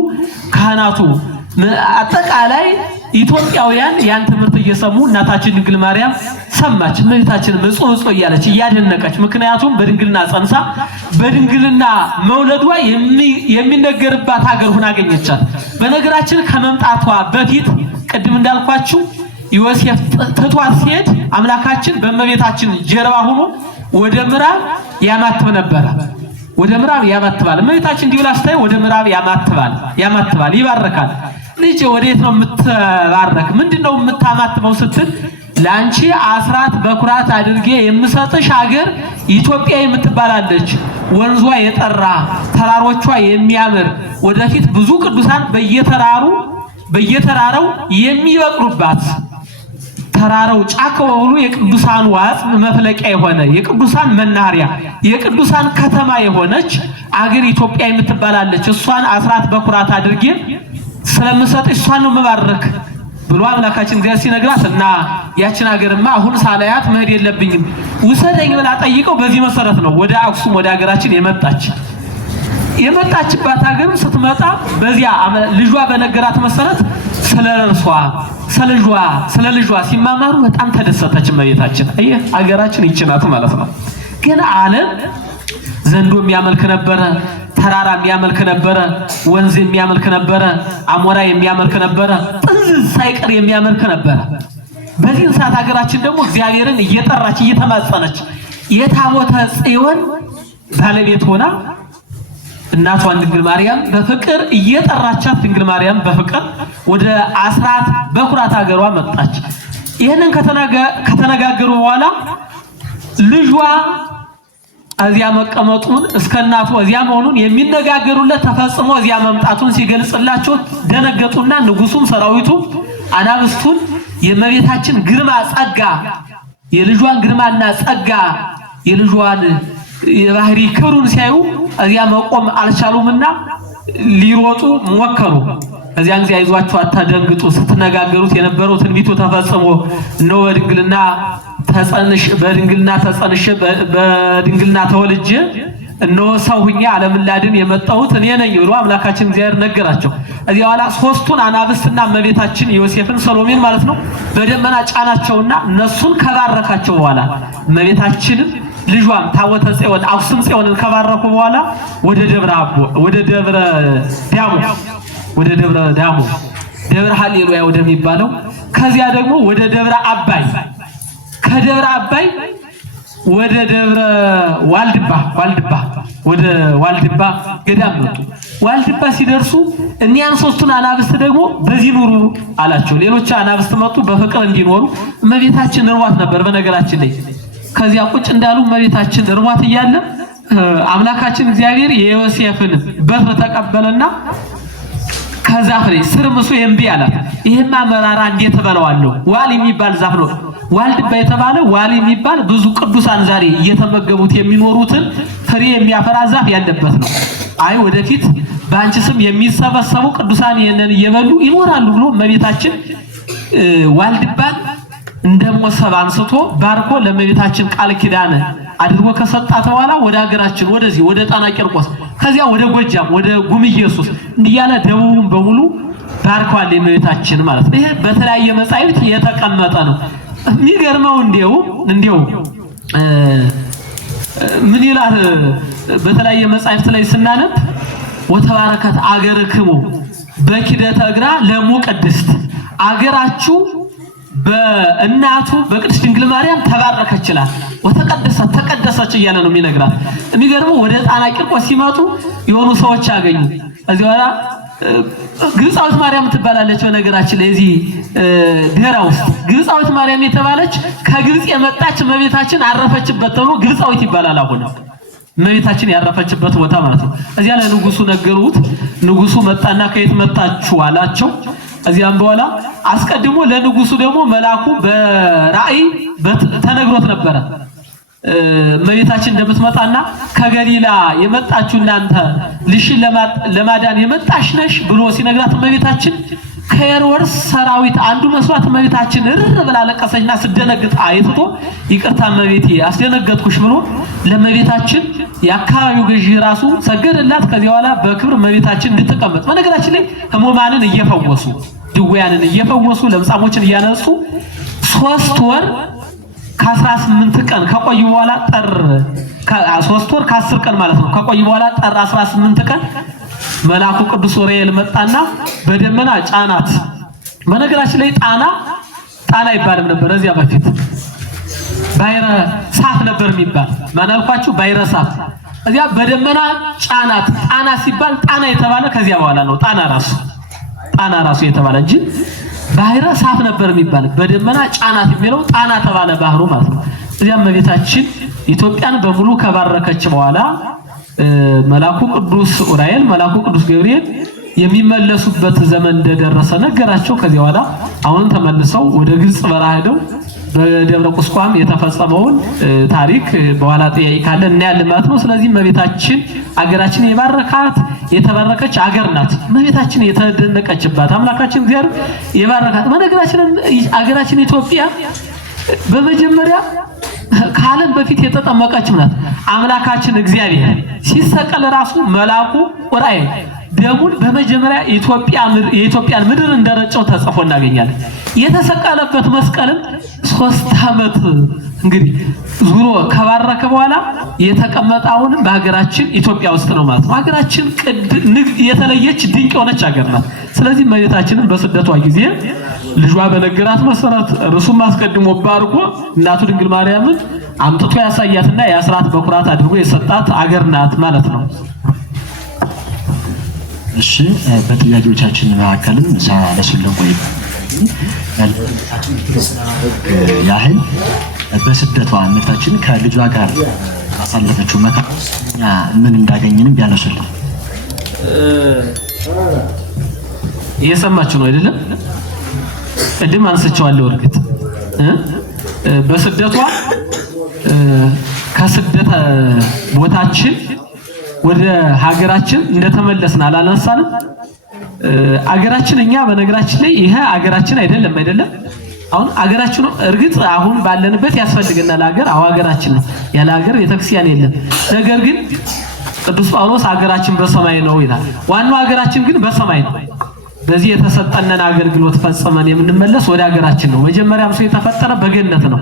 ካህናቱ አጠቃላይ ኢትዮጵያውያን ያን ትምህርት እየሰሙ እናታችን ድንግል ማርያም ሰማች። እመቤታችን መጽወጽ እያለች እያደነቀች፣ ምክንያቱም በድንግልና ጸንሳ በድንግልና መውለዷ የሚነገርባት ሀገር ሆና አገኘቻት። በነገራችን ከመምጣቷ በፊት ቅድም እንዳልኳችሁ ዮሴፍ ትቷት ሲሄድ አምላካችን በእመቤታችን ጀርባ ሆኖ ወደ ምዕራብ ያማትብ ነበር። ወደ ምዕራብ ያማትባል። እመቤታችን እንዲህ ብላ ስታይ ወደ ምዕራብ ያማትባል፣ ይባርካል። ልጅ ወዴት ነው የምትባረክ? ምንድነው የምታማትበው ስትል ላንቺ አስራት በኩራት አድርጌ የምሰጥሽ ሀገር ኢትዮጵያ የምትባላለች፣ ወንዟ የጠራ ተራሮቿ የሚያምር ወደፊት ብዙ ቅዱሳን በየተራራው የሚበቅሉባት ተራራው ጫካው ሁሉ የቅዱሳን ዋጽ መፍለቂያ የሆነ የቅዱሳን መናኸሪያ የቅዱሳን ከተማ የሆነች አገር ኢትዮጵያ የምትባላለች እሷን አስራት በኩራት አድርጌ ስለምሰጥ እሷን ነው መባረክ ብሎ አምላካችን እግዚአብሔር ሲነግራት እና ያችን ሀገርማ አሁን ሳላያት መሄድ የለብኝም ውሰደኝ ብላ ጠይቀው በዚህ መሰረት ነው ወደ አክሱም ወደ ሀገራችን የመጣችባት ሀገር ስትመጣ በዚያ ልጇ በነገራት መሰረት ስለ ልጇ ሲማማሩ በጣም ተደሰተች እመቤታችን። አየህ ሀገራችን ይችናት ማለት ነው። ግን ዓለም ዘንዶ የሚያመልክ ነበረ፣ ተራራ የሚያመልክ ነበረ፣ ወንዝ የሚያመልክ ነበረ፣ አሞራ የሚያመልክ ነበረ፣ ጥንዝ ሳይቀር የሚያመልክ ነበረ። በዚህ ሰዓት ሀገራችን ደግሞ እግዚአብሔርን እየጠራች እየተማጸነች የታቦተ ጽዮን ባለቤት ሆና እናቷን ድንግል ማርያም በፍቅር እየጠራቻት ድንግል ማርያም በፍቅር ወደ አስራት በኩራት ሀገሯ መጣች። ይሄንን ከተነጋገሩ በኋላ ልጇ እዚያ መቀመጡን እስከ እናቱ እዚያ መሆኑን የሚነጋገሩለት ተፈጽሞ እዚያ መምጣቱን ሲገልጽላቸው ደነገጡና ንጉሱም ሰራዊቱ አናብስቱን የእመቤታችን ግርማ ጸጋ የልጇን ግርማና ጸጋ የልጇን የባህሪ ክብሩን ሲያዩ እዚያ መቆም አልቻሉምና ሊሮጡ ሞከሩ። እዚያን ጊዜ አይዟችሁ አታደንግጡ፣ ስትነጋገሩት የነበረው ትንቢቱ ተፈጽሞ ነው በድንግልና ተጸንሼ በድንግልና ተወልጄ እነሆ ሰው ሁኜ ዓለምን ላድን የመጣሁት እኔ ነኝ ብሎ አምላካችን እግዚአብሔር ነገራቸው። እዚያ በኋላ ሶስቱን አናብስትና እመቤታችን ዮሴፍን ሰሎሜን ማለት ነው በደመና ጫናቸውና እነሱን ከባረካቸው በኋላ እመቤታችንን ልጇን ታቦተ ጽዮን አክሱም ጽዮንን ከባረኩ በኋላ ወደ ደብረ ዳሞ ደብረ ሃሌሉያ ወደሚባለው ከዚያ ደግሞ ወደ ደብረ አባይ ከደብረ አባይ ወደ ደብረ ዋልድባ ገዳም መጡ። ዋልድባ ሲደርሱ እኒያን ሶስቱን አናብስት ደግሞ በዚህ ኑሩ አላቸው። ሌሎች አናብስት መጡ በፍቅር እንዲኖሩ። እመቤታችን እርዋት ነበር በነገራችን ላይ። ከዚያ ቁጭ እንዳሉ እመቤታችን እርዋት እያለ አምላካችን እግዚአብሔር የዮሴፍን በትር ተቀበለና ከዛፍ ላይ ስር ምሱ የምቢ አላት። ይሄማ መራራ እንዴት ተበለዋለሁ? ዋል የሚባል ዛፍ ነው። ዋልድባ የተባለ ዋል የሚባል ብዙ ቅዱሳን ዛሬ እየተመገቡት የሚኖሩትን ፍሬ የሚያፈራ ዛፍ ያለበት ነው። አይ ወደፊት በአንቺ ስም የሚሰበሰቡ ቅዱሳን ይሄንን እየበሉ ይኖራሉ ብሎ እመቤታችን ዋልድባን እንደሞሰብ አንስቶ ባርኮ ለእመቤታችን ቃል ኪዳን አድርጎ ከሰጣት በኋላ ወደ ሀገራችን ወደዚህ ወደ ጣና ቂርቆስ ከዚያ ወደ ጎጃም ወደ ጉም ኢየሱስ እንዲያለ ደቡቡን በሙሉ ባርኳል የእመቤታችን ማለት ነው። ይሄ በተለያየ መጻሕፍት የተቀመጠ ነው። የሚገርመው እንዲያው ምን ይላል በተለያየ መጻሕፍት ላይ ስናነብ ወተባረከት አገርክሙ በኪደተ እግራ ለሙ ቅድስት አገራችሁ በእናቱ በቅድስት ድንግል ማርያም ተባረከች ይላል። ተቀደሰች እያለ ነው የሚነግራት። የሚገርመው ወደ ጣና ቂርቆስ ሲመጡ የሆኑ ሰዎች አገኙ። እዚህ በኋላ ግብፃዊት ማርያም ትባላለች። በነገራችን ላይ እዚህ ደራ ውስጥ ግብፃዊት ማርያም የተባለች ከግብፅ የመጣች እመቤታችን አረፈችበት ተብሎ ግብፃዊት ይባላል። አሁን እመቤታችን ያረፈችበት ቦታ ማለት ነው። እዚያ ለንጉሱ ነገሩት። ንጉሱ መጣና ከየት መጣችሁ አላቸው። እዚያም በኋላ አስቀድሞ ለንጉሱ ደግሞ መልአኩ በራእይ ተነግሮት ነበረ እመቤታችን እንደምትመጣና ከገሊላ የመጣችሁ እናንተ ልሽን ለማዳን የመጣሽ ነሽ ብሎ ሲነግራት እመቤታችን ከሄሮድስ ሰራዊት አንዱ መስዋዕት እመቤታችን እርር ብላ ለቀሰችና ስደነግጥ አይቶ ይቅርታ እመቤቴ አስደነገጥኩሽ ብሎ ለእመቤታችን የአካባቢው ገዢ ራሱ ሰገደላት። ከዚያ በኋላ በክብር እመቤታችን እንድትቀመጥ በነገራችን ላይ ሕሙማንን እየፈወሱ ድውያንን እየፈወሱ ለምጻሞችን እያነሱ 3 ወር ከ18 ቀን ከቆዩ በኋላ 3 ወር ከ10 ቀን ማለት ነው ከቆዩ በኋላ ጥር 18 ቀን መልአኩ ቅዱስ ኡራኤል መጣና በደመና ጫናት። በነገራችን ላይ ጣና ይባልም ነበር እዚያ በፊት ባይረ ሳት ነበር የሚባል ማናልኳችሁ ባይረ ሳት እዚያ በደመና ጫናት። ጣና ሲባል ጣና የተባለ ከዚያ በኋላ ነው ጣና ራሱ የተባለ እንጂ ባይረ ሳት ነበር የሚባል በደመና ጫናት የሚለው ጣና ተባለ ባህሩ ማለት ነው። እዚያም እመቤታችን ኢትዮጵያን በሙሉ ከባረከች በኋላ መልአኩ ቅዱስ ኡራኤል መልአኩ ቅዱስ ገብርኤል የሚመለሱበት ዘመን እንደደረሰ ነገራቸው። ከዚያ በኋላ አሁን ተመልሰው ወደ ግብጽ በረሃ ሄደው በደብረ ቁስቋም የተፈጸመውን ታሪክ በኋላ ጥያቄ ካለ እናያለን ማለት ነው። ስለዚህ እመቤታችን አገራችን የባረካት የተባረከች አገር ናት። እመቤታችን የተደነቀችባት አምላካችን እግዚአብሔር የባረካት። በነገራችን አገራችን ኢትዮጵያ በመጀመሪያ ከዓለም በፊት የተጠመቀች ናት። አምላካችን እግዚአብሔር ሲሰቀል ራሱ መልአኩ ኡራኤል ደሙን በመጀመሪያ የኢትዮጵያን ምድር እንደረጨው ተጽፎ እናገኛለን። የተሰቀለበት መስቀልም 3 ዓመት እንግዲህ ዙሮ ከባረከ በኋላ የተቀመጠውን በሀገራችን ኢትዮጵያ ውስጥ ነው ማለት ነው። ሀገራችን የተለየች ድንቅ የሆነች ሀገር ናት። ስለዚህ እመቤታችንን በስደቷ ጊዜ ልጇ በነገራት መሰረት እርሱም አስቀድሞ ባርኮ እናቱ ድንግል ማርያምን አምጥቶ ያሳያትና የአስራት በኩራት አድርጎ የሰጣት ሀገር ናት ማለት ነው። እሺ በጥያቄዎቻችን መካከልም ሳለሱልን ቆይ ያህል በስደቷ እመቤታችን ከልጇ ጋር አሳለፈችው መከራ ምን እንዳገኘንም ቢያነሱልን። እየሰማችሁ ነው አይደለም? ቅድም አንስቼዋለሁ። እርግጥ በስደቷ ከስደት ቦታችን ወደ ሀገራችን እንደተመለስን አላነሳንም። አገራችን እኛ በነገራችን ላይ ይሄ አገራችን አይደለም አሁን አገራችን ነው። እርግጥ አሁን ባለንበት ያስፈልገናል ሀገር ሀገራችን ነው። ያለ ሀገር ቤተክርስቲያን የለም። ነገር ግን ቅዱስ ጳውሎስ ሀገራችን በሰማይ ነው ይላል። ዋናው ሀገራችን ግን በሰማይ ነው። በዚህ የተሰጠነን አገልግሎት ፈጽመን የምንመለስ ወደ ሀገራችን ነው። መጀመሪያም ሰው የተፈጠረ በገነት ነው።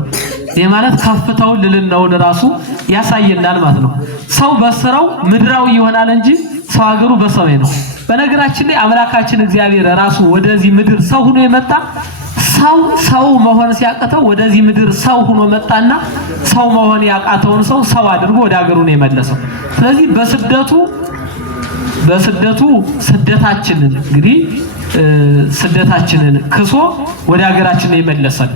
ይሄ ማለት ከፍታውን ልልናውን ራሱ ያሳየናል ማለት ነው። ሰው በስራው ምድራዊ ይሆናል እንጂ ሰው ሀገሩ በሰማይ ነው። በነገራችን ላይ አምላካችን እግዚአብሔር ራሱ ወደዚህ ምድር ሰው ሆኖ የመጣ ሰው መሆን ሲያቀተው ወደዚህ ምድር ሰው ሆኖ መጣና ሰው መሆን ያቃተውን ሰው አድርጎ ወደ ሀገሩ ነው የመለሰው። ስለዚህ በስደቱ ስደታችንን እንግዲህ ስደታችንን ክሶ ወደ ሀገራችን ነው የመለሰን።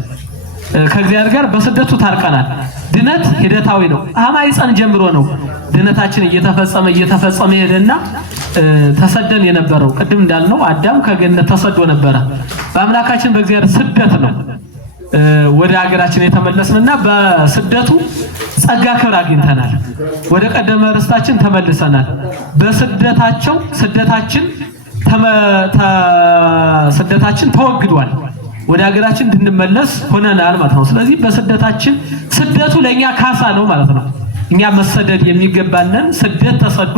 ከእግዚአብሔር ጋር በስደቱ ታርቀናል። ድነት ሂደታዊ ነው። ከማኅፀን ጀምሮ ነው ድነታችን እየተፈጸመ ሄደና ተሰደን የነበረው። ቅድም እንዳልነው አዳም ከገነት ተሰዶ ነበረ። በአምላካችን በእግዚአብሔር ስደት ነው ወደ ሀገራችን የተመለስንና በስደቱ ጸጋ ክብር አግኝተናል። ወደ ቀደመ ርስታችን ተመልሰናል። ስደታችን ተወግዷል። ወደ ሀገራችን እንድንመለስ ሆነናል ማለት ነው። ስለዚህ ስደቱ ለኛ ካሳ ነው ማለት ነው። እኛ መሰደድ የሚገባንን ስደት ተሰዶ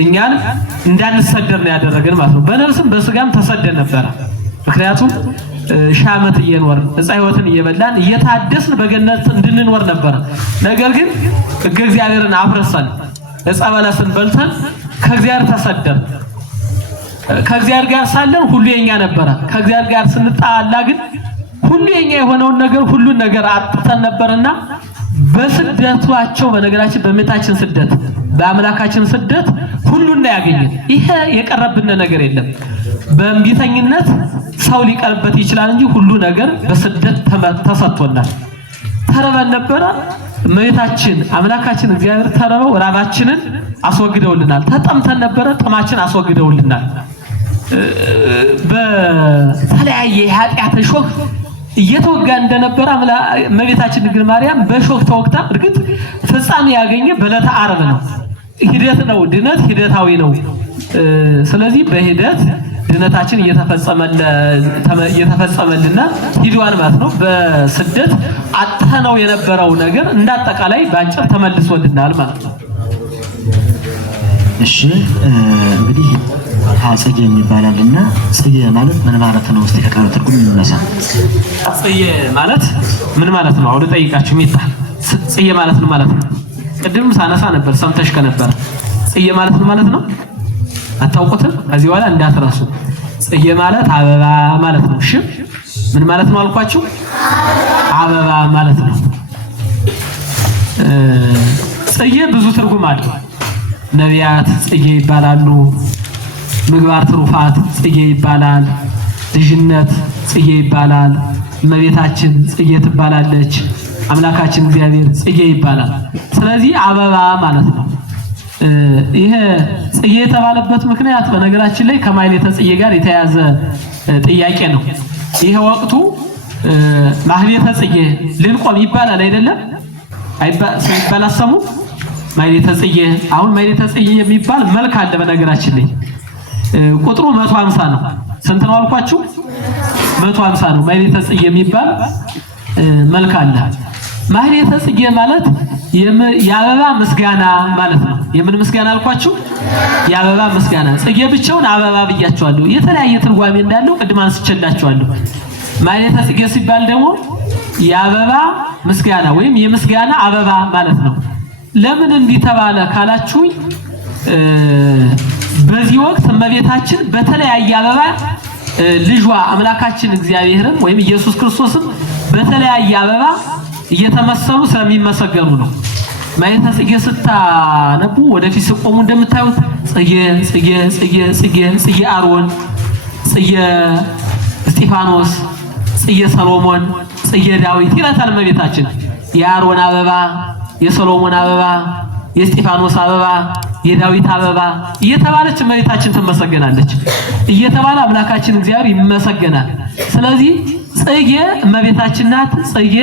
እኛን እንዳንሰደድ ነው ያደረገን ማለት ነው። በነፍስም በስጋም ተሰደን ነበረ። ምክንያቱም ሺህ ዓመት እየኖርን ዕፀ ሕይወትን እየበላን እየታደስን በገነት እንድንኖር ነበር። ነገር ግን ሕገ እግዚአብሔርን አፍርሰን ዕፀ በለስን በልተን ከእግዚአብሔር ተሰደን። ከእግዚአብሔር ጋር ሳለን ሁሉ የኛ ነበረ። ከእግዚአብሔር ጋር ስንጣላ ግን ሁሉ የኛ የሆነውን ነገር ሁሉን ነገር አጥተን ነበርና በስደቷቸው በነገራችን በእመቤታችን ስደት በአምላካችን ስደት ሁሉን ነው ያገኘን። ይሄ የቀረብን ነገር የለም። በእምቢተኝነት ሰው ሊቀርበት ይችላል እንጂ ሁሉ ነገር በስደት ተሰጥቶናል። ተረበን ነበረ። እመቤታችን አምላካችን እግዚአብሔር ተረበው ራባችንን አስወግደውልናል። ተጠምተን ነበረ። ጥማችን አስወግደውልናል። በተለያየ ኃጢአት እሾህ እየተወጋ እንደነበረ እመቤታችን ድንግል ማርያም በእሾህ ተወግታ እርግጥ ፍጻሜ ያገኘ በዕለተ ዓርብ ነው። ሂደት ነው። ድነት ሂደታዊ ነው። ስለዚህ በሂደት ድነታችን እየተፈጸመልና ሂዷን ማለት ነው። በስደት አጥተነው የነበረው ነገር እንዳጠቃላይ ባጭር ተመልሶልናል ማለት ነው። እሺ እንግዲህ ጽጌ የሚባላልና ጽጌ ማለት ምን ማለት ነው? እስቲ ከቃሉ ትርጉም እንነሳ። ጽጌ ማለት ምን ማለት ነው? አውደ ጠይቃችሁ ሚታ ጽጌ ማለት ምን ማለት ነው? ቅድም ሳነሳ ነበር ሰምተሽ ከነበረ ጽጌ ማለት ምን ማለት ነው? አታውቁትም? ከዚህ በኋላ እንዳትረሱ። ጽጌ ማለት አበባ ማለት ነው። እሺ ምን ማለት ነው አልኳችሁ? አበባ ማለት ነው። ጽጌ ብዙ ትርጉም አለው። ነቢያት ጽጌ ይባላሉ። ምግባር ትሩፋት ጽጌ ይባላል። ልጅነት ጽጌ ይባላል። እመቤታችን ጽጌ ትባላለች። አምላካችን እግዚአብሔር ጽጌ ይባላል። ስለዚህ አበባ ማለት ነው። ይሄ ጽጌ የተባለበት ምክንያት በነገራችን ላይ ከማኅሌተ ጽጌ ጋር የተያዘ ጥያቄ ነው። ይሄ ወቅቱ ማኅሌተ ጽጌ ልንቆም ይባላል አይደለም? አይባላሰሙ ማኅሌተ ጽጌ። አሁን ማኅሌተ ጽጌ የሚባል መልክ አለ በነገራችን ላይ ቁጥሩ 150 ነው። ስንት ነው አልኳችሁ? 150 ነው። ማኅሌተ ጽጌ የሚባል መልክ አለ። ማኅሌተ ጽጌ ማለት የአበባ ምስጋና ማለት ነው። የምን ምስጋና አልኳችሁ? የአበባ ምስጋና። ጽጌ ብቻውን አበባ ብያቸዋለሁ። የተለያየ ትርጓሜ እንዳለው ቅድም አንስቼላችኋለሁ። ማኅሌተ ጽጌ ሲባል ደግሞ የአበባ ምስጋና ወይም የምስጋና አበባ ማለት ነው። ለምን እንዲህ ተባለ ካላችሁኝ በዚህ ወቅት እመቤታችን በተለያየ አበባ ልጇ አምላካችን እግዚአብሔርን ወይም ኢየሱስ ክርስቶስን በተለያየ አበባ እየተመሰሉ ስለሚመሰገኑ ነው። ማየተ ጽጌ ስታነቡ ወደፊት ስቆሙ እንደምታዩት ጽጌ ጽጌ ጽጌ ጽጌ ጽጌ አሮን፣ ጽጌ እስጢፋኖስ፣ ጽጌ ሰሎሞን፣ ጽጌ ዳዊት ይላታል እመቤታችን። የአሮን አበባ፣ የሰሎሞን አበባ፣ የእስጢፋኖስ አበባ፣ የዳዊት አበባ እየተባለች እመቤታችን ትመሰገናለች። እየተባለ አምላካችን እግዚአብሔር ይመሰገናል። ስለዚህ ጽጌ እመቤታችን ናት። ጽጌ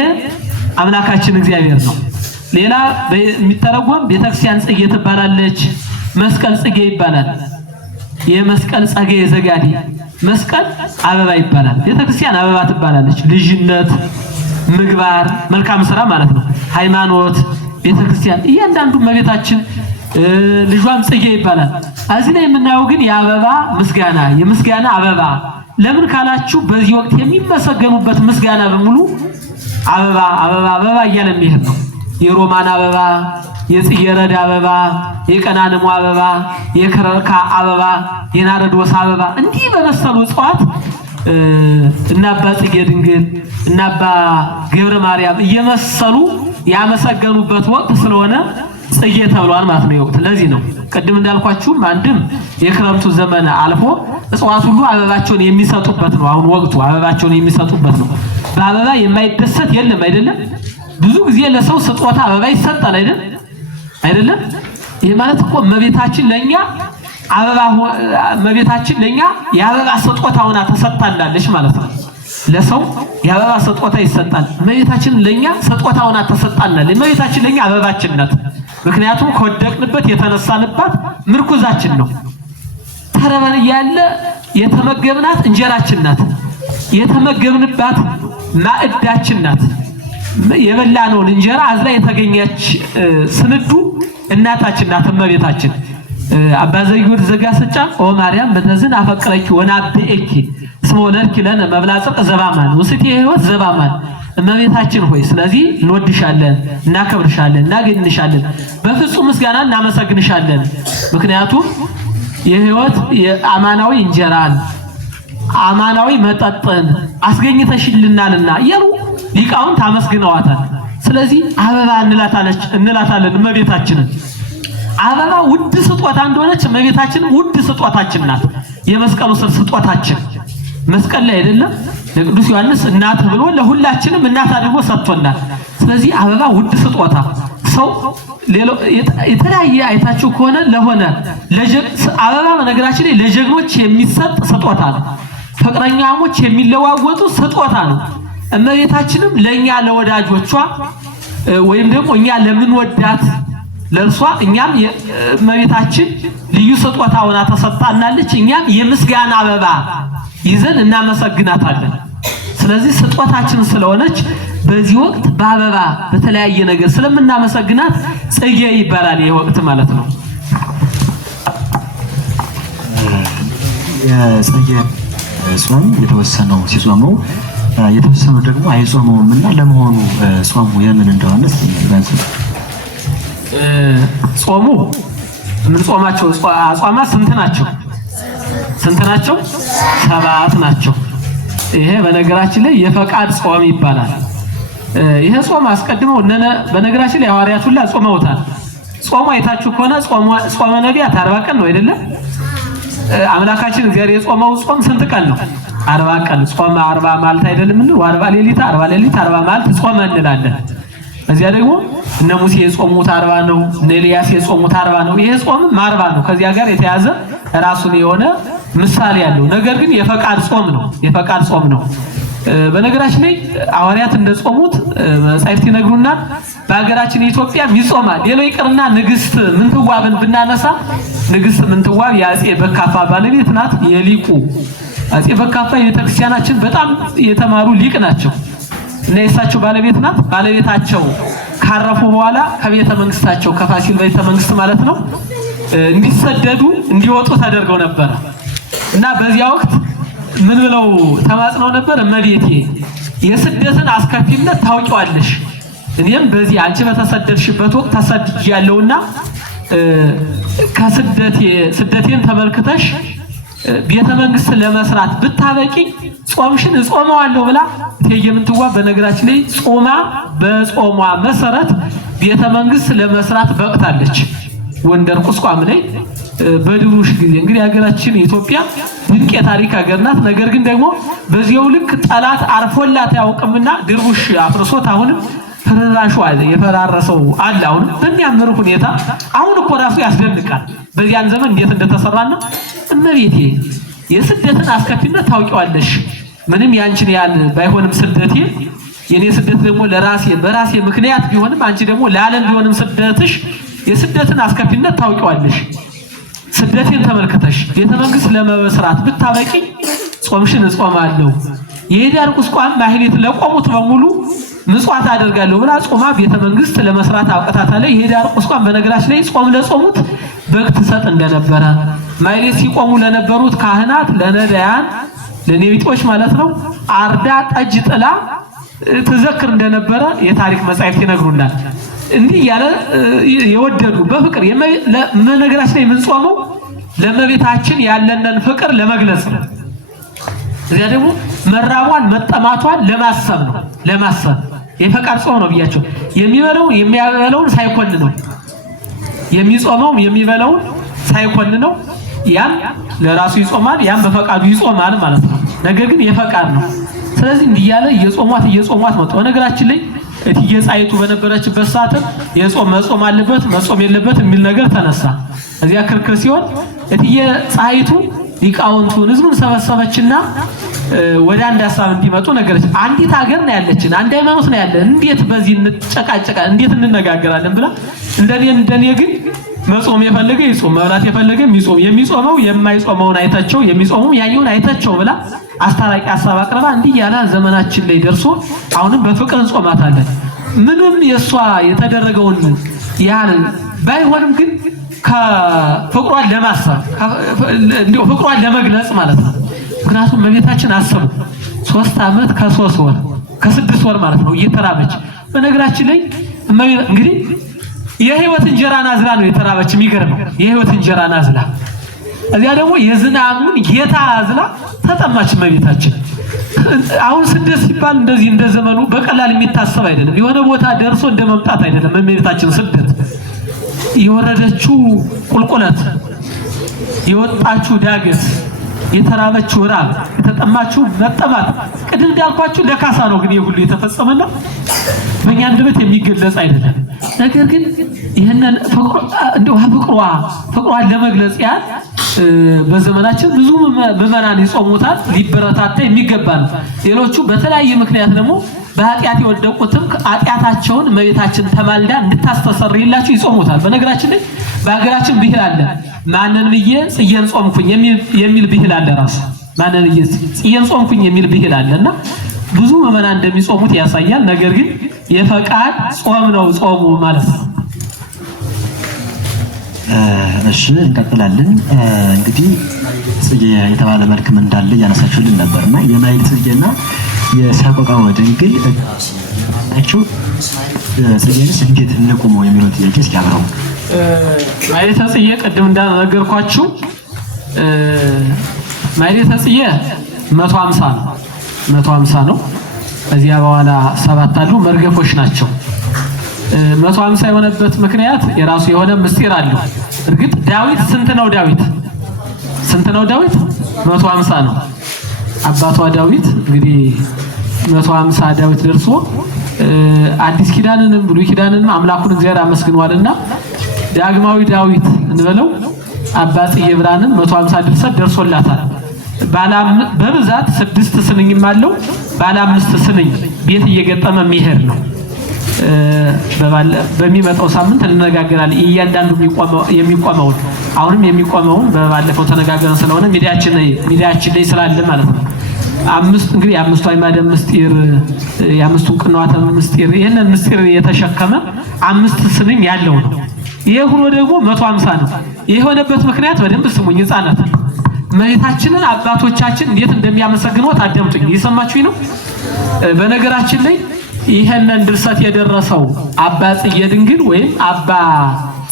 አምላካችን እግዚአብሔር ነው። ሌላ የሚተረጎም ቤተክርስቲያን ጽጌ ትባላለች። መስቀል ጽጌ ይባላል። የመስቀል ጸጌ ዘጋዲ መስቀል አበባ ይባላል። ቤተክርስቲያን አበባ ትባላለች። ልጅነት፣ ምግባር፣ መልካም ስራ ማለት ነው። ሃይማኖት፣ ቤተክርስቲያን እያንዳንዱ እመቤታችን ልጇም ጽጌ ይባላል። እዚህ ላይ የምናየው ግን የአበባ ምስጋና የምስጋና አበባ ለምን ካላችሁ በዚህ ወቅት የሚመሰገኑበት ምስጋና በሙሉ አበባ አበባ አበባ እያለ የሚሄድ ነው። የሮማን አበባ፣ የጽጌረዳ አበባ፣ የቀናንሞ አበባ፣ የከረካ አበባ፣ የናረዶስ አበባ እንዲህ በመሰሉ እጽዋት እና አባ ጽጌ ድንግል እና አባ ገብረ ማርያም እየመሰሉ ያመሰገኑበት ወቅት ስለሆነ ጽጌ ተብሏል ማለት ነው። ወቅት ለዚህ ነው ቅድም እንዳልኳችሁ አንድም የክረምቱ ዘመን አልፎ እጽዋት ሁሉ አበባቸውን የሚሰጡበት ነው። አሁን ወቅቱ አበባቸውን የሚሰጡበት ነው። በአበባ የማይደሰት የለም አይደለም። ብዙ ጊዜ ለሰው ስጦታ አበባ ይሰጣል አይደለም። ይሄ ማለት እኮ እመቤታችን ለኛ አበባ እመቤታችን ለኛ የአበባ ስጦታ ሆና ተሰጥታላለች ማለት ነው። ለሰው የአበባ ስጦታ ይሰጣል። እመቤታችን ለኛ ስጦታ ሆና ተሰጥታላለች። እመቤታችን ለኛ አበባችን ናት። ምክንያቱም ከወደቅንበት የተነሳንባት ምርኩዛችን ነው። ተረበን ያለ የተመገብናት እንጀራችን ናት። የተመገብንባት ማዕዳችን ናት። የበላነውን እንጀራ አዝላ የተገኘች ስንዱ እናታችን ናት እመቤታችን። አባ ዘዩድ ዘጋስጫ ኦ ማርያም በተዝን አፈቅረኪ ወናብኤኪ እስመ ወለድኪ ለነ መብላ ጽድቅ ዘባማን ውስቲ የሕይወት ዘባማን እመቤታችን ሆይ ስለዚህ እንወድሻለን፣ እናከብርሻለን፣ እናገኝሻለን፣ በፍጹም ምስጋና እናመሰግንሻለን። ምክንያቱም የሕይወት የአማናዊ እንጀራን አማናዊ መጠጥን አስገኝተሽልናልና እያሉ ሊቃውንት አመስግነዋታል። ስለዚህ አበባ እንላታለን እመቤታችንን። አበባ ውድ ስጦታ እንደሆነች እመቤታችን ውድ ስጦታችን ናት። የመስቀሉ ስር ስጦታችን መስቀል ላይ አይደለም ለቅዱስ ዮሐንስ እናት ብሎ ለሁላችንም እናት አድርጎ ሰጥቶናል። ስለዚህ አበባ ውድ ስጦታ ሰው የተለያየ አይታችሁ ከሆነ ለሆነ አበባ በነገራችን ላይ ለጀግኖች የሚሰጥ ስጦታ ነው። ፍቅረኛሞች የሚለዋወጡ ስጦታ ነው። እመቤታችንም ለኛ ለወዳጆቿ ወይም ደግሞ እኛ ለምንወዳት ለእርሷ እኛም እመቤታችን ልዩ ስጦታ ሆና ተሰጥታናለች። እኛም የምስጋና አበባ ይዘን እናመሰግናታለን። ስለዚህ ስጦታችን ስለሆነች በዚህ ወቅት በአበባ በተለያየ ነገር ስለምናመሰግናት ጽጌ ይባላል ይህ ወቅት ማለት ነው። የጽጌ ጾም የተወሰነው ሲጾመው የተወሰነው ደግሞ አይጾመውም እና ለመሆኑ ጾሙ የምን እንደሆነ ጾሙ ምን ጾማቸው አጽዋማት ስንት ናቸው? 7 ናቸው። ይሄ በነገራችን ላይ የፈቃድ ጾም ይባላል። ይሄ ጾም አስቀድመው በነገራችን ላይ ሐዋርያት ሁሉ ጾመውታል። ጾሙ አይታችሁ ከሆነ ጾመ ነቢያት 40 ቀን ነው አይደለም? አምላካችን እግዚአብሔር የጾመው ጾም ስንት ቀን ነው? 40 ቀን ጾመ 40 ማለት አይደለም? 40 ሌሊት 40 ማለት ጾመ እንላለን። እዚያ ደግሞ እነ ሙሴ የጾሙት 40 ነው። እነ ኤልያስ የጾሙት 40 ነው። ይሄ ጾም 40 ነው። ከዚያ ጋር የተያዘ ራሱን የሆነ ምሳሌ ያለው ነገር ግን የፈቃድ ጾም ነው። በነገራችን ላይ ሐዋርያት እንደጾሙት መጻሕፍት ይነግሩናል። በሀገራችን ኢትዮጵያ ይጾማል። ሌላው ይቅርና ንግስት ምንትዋብን ብናነሳ ንግስት ምንትዋብ የአፄ በካፋ ባለቤት ናት። የሊቁ አፄ በካፋ የቤተክርስቲያናችን በጣም የተማሩ ሊቅ ናቸው እና የእሳቸው ባለቤት ናት። ባለቤታቸው ካረፉ በኋላ ከቤተ መንግስታቸው ከፋሲል ቤተ መንግስት ማለት ነው እንዲሰደዱ እንዲወጡ ተደርገው ነበር እና በዚያ ወቅት ምን ብለው ተማጽነው ነበር? እመቤቴ የስደትን አስከፊነት ታውቂዋለሽ። እኔም በዚህ አንቺ በተሰደድሽበት ወቅት ተሰድጃለሁና ስደቴን ተመልክተሽ ቤተ መንግስት ለመስራት ብታበቂ ጾምሽን እጾመዋለሁ ብላ እቴጌ ምንትዋብ በነገራችን ላይ ጾማ በጾሟ መሰረት ቤተ መንግስት ለመስራት በቅታለች። ጎንደር ቁስቋም ላይ በድሩሽ ጊዜ እንግዲህ ሀገራችን ኢትዮጵያ ድንቅ የታሪክ ሀገር ናት። ነገር ግን ደግሞ በዚያው ልክ ጠላት አርፎላት ያውቅምና ድሩሽ አፍርሶት አሁንም ፍራሹ አለ የፈራረሰው አለ። አሁን በሚያምር ሁኔታ አሁን እኮ ራሱ ያስደንቃል በዚያን ዘመን እንዴት እንደተሰራና እመቤቴ የስደትን አስከፊነት ታውቂዋለሽ። ምንም ያንቺን ያህል ባይሆንም ስደቴ የኔ ስደት ደግሞ በራሴ ምክንያት ቢሆንም አንቺ ደግሞ ለዓለም ቢሆንም ስደትሽ የስደትን አስከፊነት ታውቂዋለሽ። ስደቴን ተመልክተሽ ቤተ መንግስት ለመስራት ብታበቂ ጾምሽን እጾማለሁ። የሄዳር ቁስቋም ማህሌት ለቆሙት በሙሉ ምጽዋት አደርጋለሁ ብላ ጾማ ቤተ መንግስት ለመስራት አውቀታታለ። የሄዳር ቁስቋም በነገራችን ላይ ጾም ለጾሙት በቅት ሰጥ እንደነበረ ማህሌት ሲቆሙ ለነበሩት ካህናት ለነዳያን ለኔቢጦች ማለት ነው አርዳ ጠጅ ጥላ ተዘክር እንደነበረ የታሪክ መጻሕፍት ይነግሩናል። እንዲህ ያለ የወደዱ በፍቅር ለነገራችን ላይ የምንጾመው ለእመቤታችን ያለንን ፍቅር ለመግለጽ ነው። እዚያ ደግሞ መራቧን መጠማቷን ለማሰብ ነው። ለማሰብ የፈቃድ ጾም ነው ብያቸው። የሚበላውን ሳይኮን ነው የሚጾመው። የሚበላውን ሳይኮን ነው። ያን ለራሱ ይጾማል፣ ያን በፈቃዱ ይጾማል ማለት ነው። ነገር ግን የፈቃድ ነው። ስለዚህ እንዲያለ እየጾሟት መጣ። በነገራችን ላይ እትዬ ጣይቱ በነበረችበት ሰዓት የጾም መጾም አለበት መጾም የለበት የሚል ነገር ተነሳ። እዚያ ክርክር ሲሆን እትዬ ጣይቱ ሊቃውንቱን ህዝቡን ሰበሰበችና ወደ አንድ ሐሳብ እንዲመጡ ነገረች። አንዲት ሀገር ነው ያለችን፣ አንድ ሃይማኖት ነው ያለን፣ እንዴት በዚህ እንጨቃጨቃለን? እንዴት እንነጋገራለን? ብላ እንደኔ ግን መጾም የፈለገ ይጾም፣ መብላት የፈለገ ይጾም፣ የሚጾመው የማይጾመውን አይተቸው፣ የሚጾመው ያየውን አይተቸው ብላ አስታራቂ ሐሳብ አቅርባ እንዲህ ያለ ዘመናችን ላይ ደርሶ አሁንም በፍቅር እንጾማታለን። ምንም የሷ የተደረገውን ያህል ባይሆንም ግን ከፍቅሯን ለማሰብ እንደው ፍቅሯን ለመግለጽ ማለት ነው። ምክንያቱም እመቤታችን አሰቡ 3 ዓመት ከ3 ወር ከ6 ወር ማለት ነው እየተራበች። በነገራችን ላይ እንግዲህ የህይወት እንጀራ ናዝላ ነው የተራበች። የሚገርመው የህይወት እንጀራ ናዝላ፣ እዚያ ደግሞ የዝናሙን ጌታ አዝላ ተጠማች እመቤታችን። አሁን ስደት ሲባል እንደዚህ እንደ ዘመኑ በቀላል የሚታሰብ አይደለም። የሆነ ቦታ ደርሶ እንደመምጣት አይደለም። እመቤታችን ስደት የወረደችው ቁልቁለት፣ የወጣችው ዳገት፣ የተራበችው ራብ፣ የተጠማችው መጠማት ቅድም እንዳልኳችሁ ለካሳ ነው። ግን የሁሉ የተፈጸመና በእኛ አንደበት የሚገለጽ አይደለም። ነገር ግን ይህንን ፍቅሯን ለመግለጽ ያህል በዘመናችን ብዙ ምዕመናን ይጾሙታል። ሊበረታታ የሚገባ ነው። ሌሎቹ በተለያየ ምክንያት ደግሞ በኃጢአት የወደቁትም ኃጢአታቸውን እመቤታችን ተማልዳ እንድታስተሰርይላቸው ይጾሙታል። በነገራችን ላይ በሀገራችን ብሂል አለ። ማንን ብዬ ጽየን ጾምኩኝ የሚል ብሂል አለ። ራሱ ማንን ብዬ ጽየን ጾምኩኝ የሚል ብሂል አለና ብዙ ምዕመናን እንደሚጾሙት ያሳያል። ነገር ግን የፈቃድ ጾም ነው ጾሙ ማለት ነው። እሺ እንቀጥላለን። እንግዲህ ጽጌ የተባለ መልክም እንዳለ ያነሳችሁልን ነበርና የማይል ጽጌና የሰቆቃወ ድንግል ናቸው። ጽጌንስ እንዴት እንቆመው የሚለው ጥያቄ እስኪ አብረው ማይል ጽጌ ቅድም እንዳነገርኳችሁ ማይል ጽጌ 150 ነው። እዚያ በኋላ 7 አሉ መርገፎች ናቸው። 150 የሆነበት ምክንያት የራሱ የሆነ ምስጢር አለው። እርግጥ ዳዊት ስንት ነው? ዳዊት 150 ነው። አባቷ ዳዊት እንግዲህ 150 ዳዊት ደርሶ አዲስ ኪዳንንም ብሉይ ኪዳንንም አምላኩን እግዚአብሔር አመስግኗልና ዳግማዊ ዳዊት እንበለው አባ ጽጌ ብርሃንም 150 ድርሰት ደርሶላታል። በብዛት 6 ስንኝም አለው። ባለ 5 ስንኝ ቤት እየገጠመ የሚሄድ ነው። በሚመጣው ሳምንት እንነጋገራለን። እያንዳንዱ የሚቆመውን አሁንም የሚቆመውን በባለፈው ተነጋገረን ስለሆነ ሚዲያችን ላይ ስላለ ማለት ነው። 5 እንግዲህ 5ቱ አዕማደ ምስጢር፣ 5ቱ ቅንዋተ ምስጢር ይሄንን ምስጢር የተሸከመ 5 ስንኝ ያለው ነው። ይሄ ሆኖ ደግሞ 150 ነው። የሆነበት ምክንያት በደንብ ስሙኝ ህፃናት። እመቤታችንን አባቶቻችን እንዴት እንደሚያመሰግኗት አዳምጡኝ። እየሰማችሁኝ ነው? በነገራችን ላይ ይሄንን ድርሰት የደረሰው አባ ጽጌ ድንግል ወይም አባ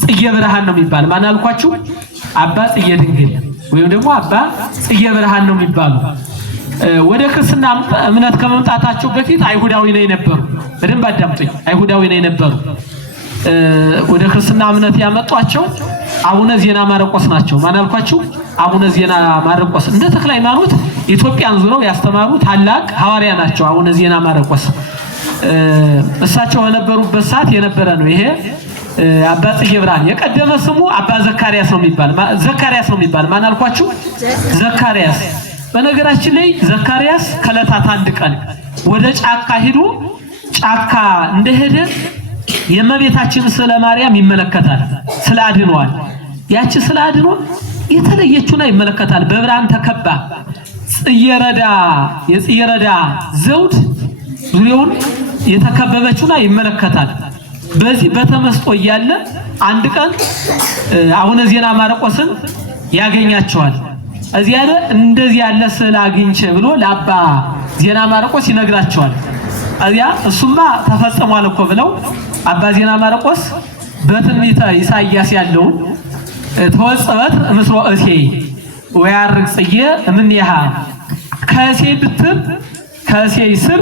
ጽጌ ብርሃን ነው የሚባል። ማን አልኳችሁ? አባ ጽጌ ድንግል ወይም ደግሞ አባ ጽጌ ብርሃን ነው የሚባሉ። ወደ ክርስትና እምነት ከመምጣታቸው በፊት አይሁዳዊ ነው የነበሩ። በደንብ አዳምጡኝ። አይሁዳዊ ነው የነበሩ። ወደ ክርስትና እምነት ያመጧቸው አቡነ ዜና ማርቆስ ናቸው። ማን አልኳችሁ? አቡነ ዜና ማርቆስ እንደ ተክለ ሃይማኖት ኢትዮጵያን ዙረው ያስተማሩ ታላቅ ሐዋርያ ናቸው። አቡነ ዜና ማርቆስ እሳቸው በነበሩበት ሰዓት የነበረ ነው ይሄ አባ ጽጌ ብርሃን። የቀደመ ስሙ አባ ዘካርያስ ነው የሚባል። ዘካርያስ ነው የሚባል። ማን አልኳችሁ? ዘካርያስ። በነገራችን ላይ ዘካርያስ ከዕለታት አንድ ቀን ወደ ጫካ ሄዶ ጫካ እንደሄደ የእመቤታችን ስለ ማርያም ይመለከታል። ስለ አድኗል። ያቺ ስለ አድኖ የተለየችውና ይመለከታል። በብርሃን ተከባ የጽጌረዳ ዘውድ ዙሪያውን የተከበበችውና ይመለከታል። በዚህ በተመስጦ እያለ አንድ ቀን አቡነ ዜና ማርቆስን ያገኛቸዋል። እዚያ እንደዚህ ያለ ስዕል አግኝቼ ብሎ ለአባ ዜና ማርቆስ ይነግራቸዋል። እዚያ እሱማ ተፈጽሟል እኮ ብለው አባ ዜና ማርቆስ በትንቢተ ኢሳይያስ ያለውን ተወጽበት ምስሮ እሴይ ወያርግ ጽጌ እምኔሃ ከእሴይ ብትር ከእሴይ ስር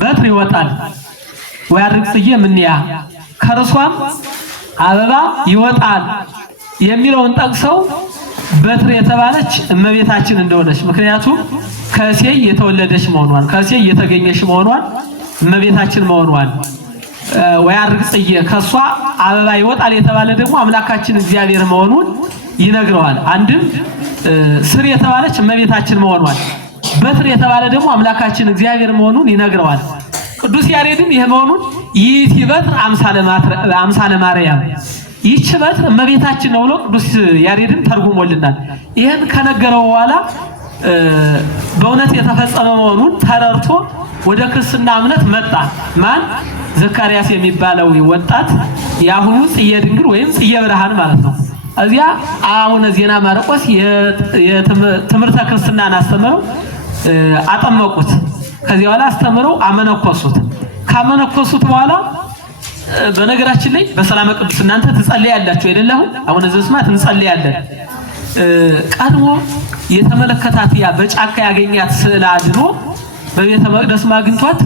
በትር ይወጣል ወያርግ ጽጌ እምኔሃ ከርሷም አበባ ይወጣል የሚለውን ጠቅሰው በትር የተባለች እመቤታችን እንደሆነች፣ ምክንያቱም ከእሴይ የተወለደች መሆኗን ከእሴይ የተገኘች መሆኗን እመቤታችን መሆኗን ወያርግ ጽጌ ከሷ አበባ ይወጣል የተባለ ደግሞ አምላካችን እግዚአብሔር መሆኑን ይነግረዋል። አንድም ስር የተባለች እመቤታችን መሆኗን በትር የተባለ ደግሞ አምላካችን እግዚአብሔር መሆኑን ይነግረዋል። ቅዱስ ያሬድም ይሄ መሆኑን ይእቲ በትር አምሳለ ማርያም ይህች በትር እመቤታችን ነው ብሎ ቅዱስ ያሬድም ተርጉሞልናል። ይህን ከነገረው በኋላ በእውነት የተፈጸመ መሆኑን ተረድቶ ወደ ክርስትና እምነት መጣ። ማን? ዘካርያስ የሚባለው ወጣት የአሁኑ ጽጌ ድንግል ወይም ጽጌ ብርሃን ማለት ነው። እዚያ አቡነ ዜና ማርቆስ የትምህርተ ክርስትናን አስተምረው አጠመቁት። ከዚያ በኋላ አስተምረው አመነኮሱት። ካመነኮሱት በኋላ በነገራችን ላይ በሰላም ቅዱስ እናንተ ትጸልያላችሁ አይደለም? አሁን ዘስማት እንጸልያለን። ቀድሞ የተመለከታት ያ በጫካ ያገኛት ስዕል አድኖ በቤተ መቅደስ ማግኝቷት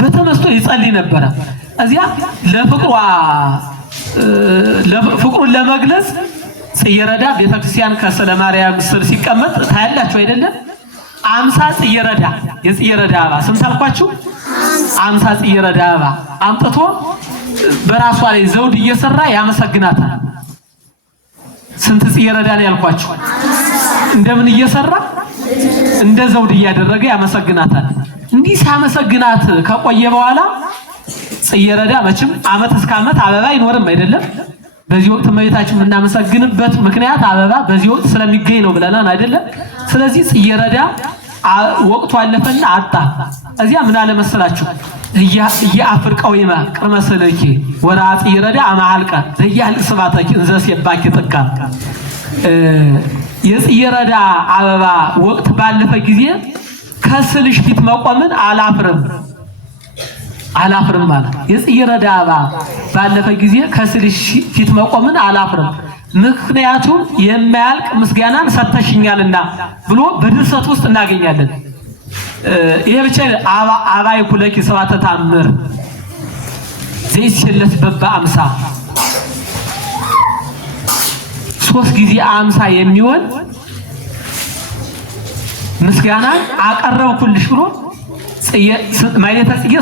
በተመስጦ ይጸልይ ነበረ። እዚያ ፍቅሩን ለመግለጽ ጽጌረዳ ቤተክርስቲያን ከስለ ማርያም ስር ሲቀመጥ ታያላችሁ አይደለም? 50 ጽጌረዳ የጽጌረዳ አበባ ስንት አልኳችሁ? 50 ጽጌረዳ አበባ አምጥቶ በራሷ ላይ ዘውድ እየሰራ ያመሰግናታል። ስንት ጽጌረዳ ነው ያልኳችሁ? እንደምን እየሰራ እንደ ዘውድ እያደረገ ያመሰግናታል። እንዲህ ሲያመሰግናት ከቆየ በኋላ ጽጌረዳ መቼም ዓመት እስከ ዓመት አበባ አይኖርም አይደለም? በዚህ ወቅት እመቤታችን የምናመሰግንበት ምክንያት አበባ በዚህ ወቅት ስለሚገኝ ነው ብለናል አይደለም? ስለዚህ ጽጌረዳ ወቅቱ አለፈና አጣ። እዚያ ምን አለ መሰላችሁ? እያፍርቀው ይማ ቅድመ ሰለኪ ወራ ጽጌረዳ አማልቃ ዘያል ስባታኪ እንዘስ የባኪ ጥቃ የጽጌረዳ አበባ ወቅት ባለፈ ጊዜ ከስልሽ ፊት መቆምን አላፍርም ማለት የጽጌረዳ አበባ ባለፈ ጊዜ ከስልሽ ፊት መቆምን አላፍርም፣ ምክንያቱም የማያልቅ ምስጋናን ሰተሽኛልና ብሎ በድርሰት ውስጥ እናገኛለን። ይሄ ብቻ አባይ ኩለኪ ሰባተ ታምር ዘይስለት በባ አምሳ 3 ጊዜ 50 የሚሆን ምስጋና አቀረብኩልሽ ብሎ ማይለታ ጽጌ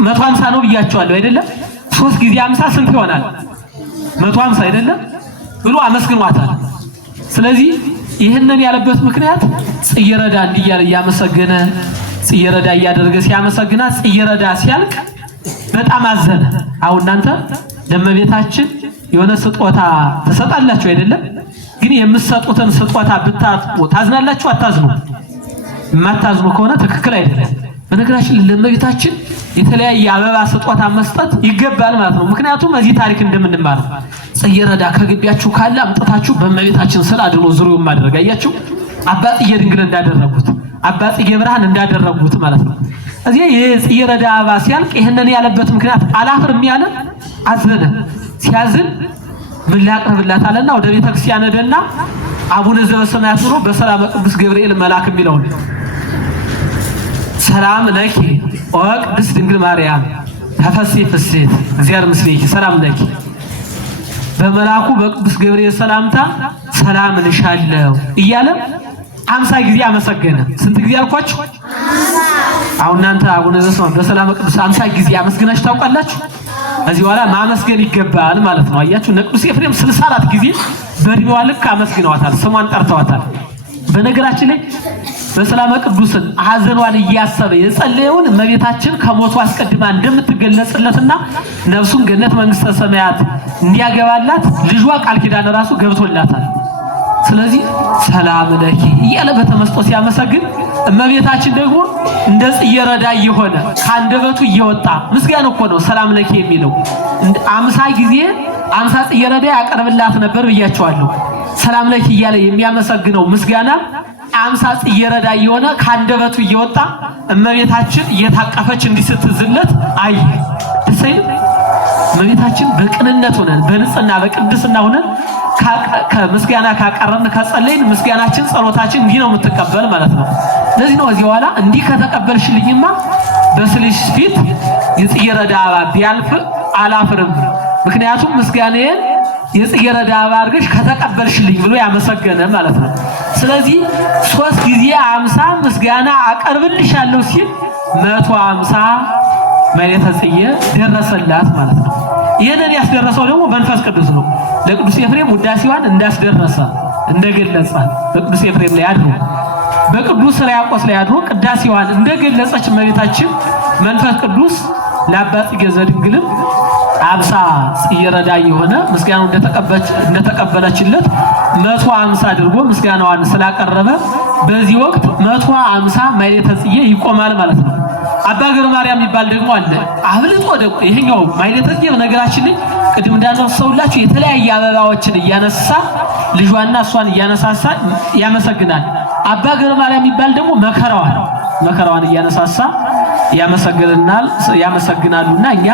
150 ነው ብያቸዋለሁ አይደለም? 3 ጊዜ 50 ስንት ይሆናል? 150 አይደለም ብሎ አመስግኗታል። ስለዚህ ይህንን ያለበት ምክንያት ጽጌረዳ እንዲያለ ያመሰገነ ጽጌረዳ እያደረገ ሲያመሰግናት ጽጌረዳ ሲያልቅ በጣም አዘነ። አሁን እናንተ ለእመቤታችን የሆነ ስጦታ ተሰጣላችሁ አይደለም? ግን የምትሰጡትን ስጦታ ብታጥቡ ታዝናላችሁ? አታዝኑ? የማታዝኑ ከሆነ ትክክል አይደለም። በነገራችን ለእመቤታችን የተለያየ አበባ ስጦታ መስጠት ይገባል ማለት ነው። ምክንያቱም እዚህ ታሪክ እንደምንማረው ጽጌረዳ ከግቢያችሁ ካለ አምጥታችሁ በእመቤታችን ስለ አድኖ ዙሪያውን ማድረግ አያችሁ። አባ ጽጌ ድንግል እንዳደረጉት አባ ጽጌ ብርሃን እንዳደረጉት ማለት ነው። እዚህ የጽጌረዳ አበባ ሲያልቅ ይሄንን ያለበት ምክንያት አላፍርም ያለ አዘነ። ሲያዝን ምን ላቅርብላት አለና ወደ ቤተክርስቲያን ሄደና አቡነ ዘበሰማያት ኑሮ በሰላም ቅዱስ ገብርኤል መልአክ የሚለውን ሰላም ለኪ ኦ ቅድስት ድንግል ማርያም ተፈሥሒ ፍሥሕት እግዚአብሔር ምስሌኪ ሰላም ለኪ በመልአኩ በቅዱስ ገብርኤል ሰላምታ ሰላም ልሻለሁ እያለ 50 ጊዜ አመሰገነ። ስንት ጊዜ አልኳችሁ? አሁን እናንተ አቡነ ዘበሰማያት በሰላም ቅዱስ 50 ጊዜ አመስግናችሁ ታውቃላችሁ? እዚህ በኋላ ማመስገን ይገባል ማለት ነው። አያችሁ ቅዱስ ኤፍሬም 64 ጊዜ በእድሜዋ ልክ አመስግነዋታል፣ ስሟን ጠርተዋታል። በነገራችን ላይ በሰላም ቅዱስን ሐዘኗን እያሰበ የጸለየውን እመቤታችን ከሞቱ አስቀድማ እንደምትገለጽለትና ነፍሱን ገነት መንግስተ ሰማያት እንዲያገባላት ልጇ ቃል ኪዳን ራሱ ገብቶላታል። ስለዚህ ሰላም ለኪ እያለ በተመስጦ ሲያመሰግን እመቤታችን ደግሞ እንደ ጽጌረዳ እየሆነ ከአንደበቱ እየወጣ ምስጋና እኮ ነው ሰላም ለኪ የሚለው 50 ጊዜ 50 ጽጌረዳ ያቀርብላት ነበር ብያቸዋለሁ። ሰላም ለኪ እያለ የሚያመሰግነው ምስጋና 50 ጽጌረዳ እየሆነ ከአንደበቱ እየወጣ እመቤታችን እየታቀፈች እንዲስትዝለት አይ ደሰይ እመቤታችን በቅንነት ሆነን በንጽህና በቅድስና ሆነን ከምስጋና ካቀረብን ከጸለይን ምስጋናችን ጸሎታችን እንዲህ ነው የምትቀበል ማለት ነው። ለዚህ ነው እዚህ በኋላ እንዲህ ከተቀበልሽልኝማ በስልሽ ፊት የጽጌረዳ አበባ ቢያልፍ አላፍርም፣ ምክንያቱም ምስጋናዬን የጽጌረዳ አበባ አድርገሽ ከተቀበልሽልኝ ብሎ ያመሰገነ ማለት ነው። ስለዚህ 3 ጊዜ 50 ምስጋና አቀርብልሻለሁ ሲል 150 ማኅሌተ ጽጌ ደረሰላት ማለት ነው። ይሄንን ያስደረሰው ደግሞ መንፈስ ቅዱስ ነው። ለቅዱስ ኤፍሬም ውዳሴዋን እንዳስደረሰ እንደገለጸ በቅዱስ ኤፍሬም ላይ አድሮ በቅዱስ ሕርያቆስ ላይ አድሮ ቅዳሴዋን እንደገለጸች እመቤታችን መንፈስ ቅዱስ ለአባ ጽጌ ዘድንግልም 50 ጽጌረዳ የሆነ ምስጋናው እንደተቀበለችለት 150 አድርጎ ምስጋናዋን ስላቀረበ በዚህ ወቅት 150 ማኅሌተ ጽጌ ይቆማል ማለት ነው። አባ ገብረ ማርያም የሚባል ደግሞ አለ። አብልጦ ደግሞ ይሄኛው ማኅሌተ ጽጌ በነገራችን ላይ ቅድም እንዳነሳሁላችሁ የተለያየ አበባዎችን እያነሳ ልጇና እሷን እያነሳሳ ያመሰግናል። አባ ገብረ ማርያም የሚባል ደግሞ መከራዋን እያነሳሳ ያመሰግናሉና እኛ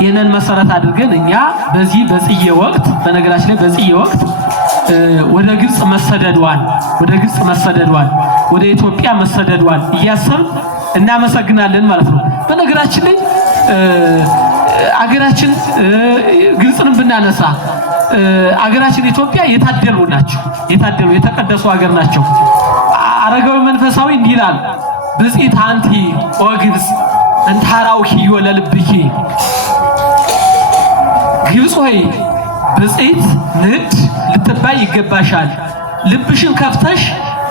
ይህንን መሰረት አድርገን እኛ በዚህ በጽጌ ወቅት በነገራችን ላይ በጽጌ ወቅት ወደ ግብጽ መሰደዷን ወደ ኢትዮጵያ መሰደዷን እያሰብን እናመሰግናለን ማለት ነው። በነገራችን ላይ አገራችን ግብጽን ብናነሳ አገራችን ኢትዮጵያ የታደሉ ናቸው። የተቀደሱ ሀገር ናቸው። አረጋዊ መንፈሳዊ እንዲህ ይላል፣ ብጽዕት አንቲ ኦ ግብጽ እንተ ሐራውኪዮ ለልብኪ። ግብጽ ሆይ ብጽዕት ንድ ልትባይ ይገባሻል፣ ልብሽን ከፍተሽ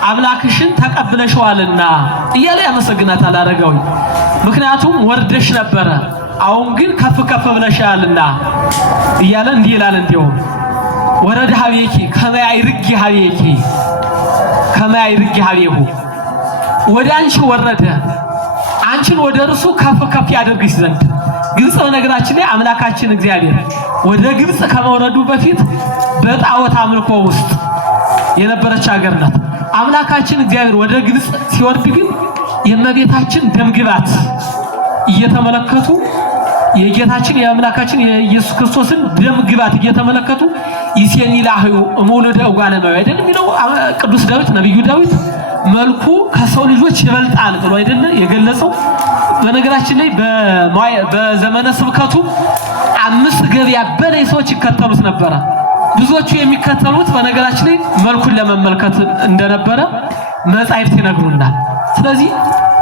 አምላክሽን ተቀብለሽዋልና እያለ ያመሰግናታል አረጋዊ። ምክንያቱም ወርደሽ ነበረ፣ አሁን ግን ከፍ ብለሻልና እያለ እንዲህ ይላል። እንዲያውም ወረደ ሀቤኪ ከመያይርጊ ሀቤሁ፣ ወደ አንቺ ወረደ አንቺን ወደ እርሱ ከፍ ያደርግሽ ዘንድ። ግብጽ በነገራችን ላይ አምላካችን እግዚአብሔር ወደ ግብጽ ከመውረዱ በፊት በጣዖት አምልኮ ውስጥ የነበረች ሀገር ናት። አምላካችን እግዚአብሔር ወደ ግብጽ ሲወርድ ግን የእመቤታችን ደምግባት እየተመለከቱ የጌታችን የአምላካችን የኢየሱስ ክርስቶስን ደምግባት እየተመለከቱ ይሴኒ ላህዩ እሙሉደ እጓለ እመሕያው አይደል የሚለው ቅዱስ ዳዊት ነብዩ ዳዊት መልኩ ከሰው ልጆች ይበልጣል ብሎ አይደለ የገለጸው። በነገራችን ላይ በዘመነ ስብከቱ 5 ገበያ በላይ ሰዎች ይከተሉት ነበረ። ብዙዎቹ የሚከተሉት በነገራችን ላይ መልኩን ለመመልከት እንደነበረ መጻሕፍት ይነግሩናል። ስለዚህ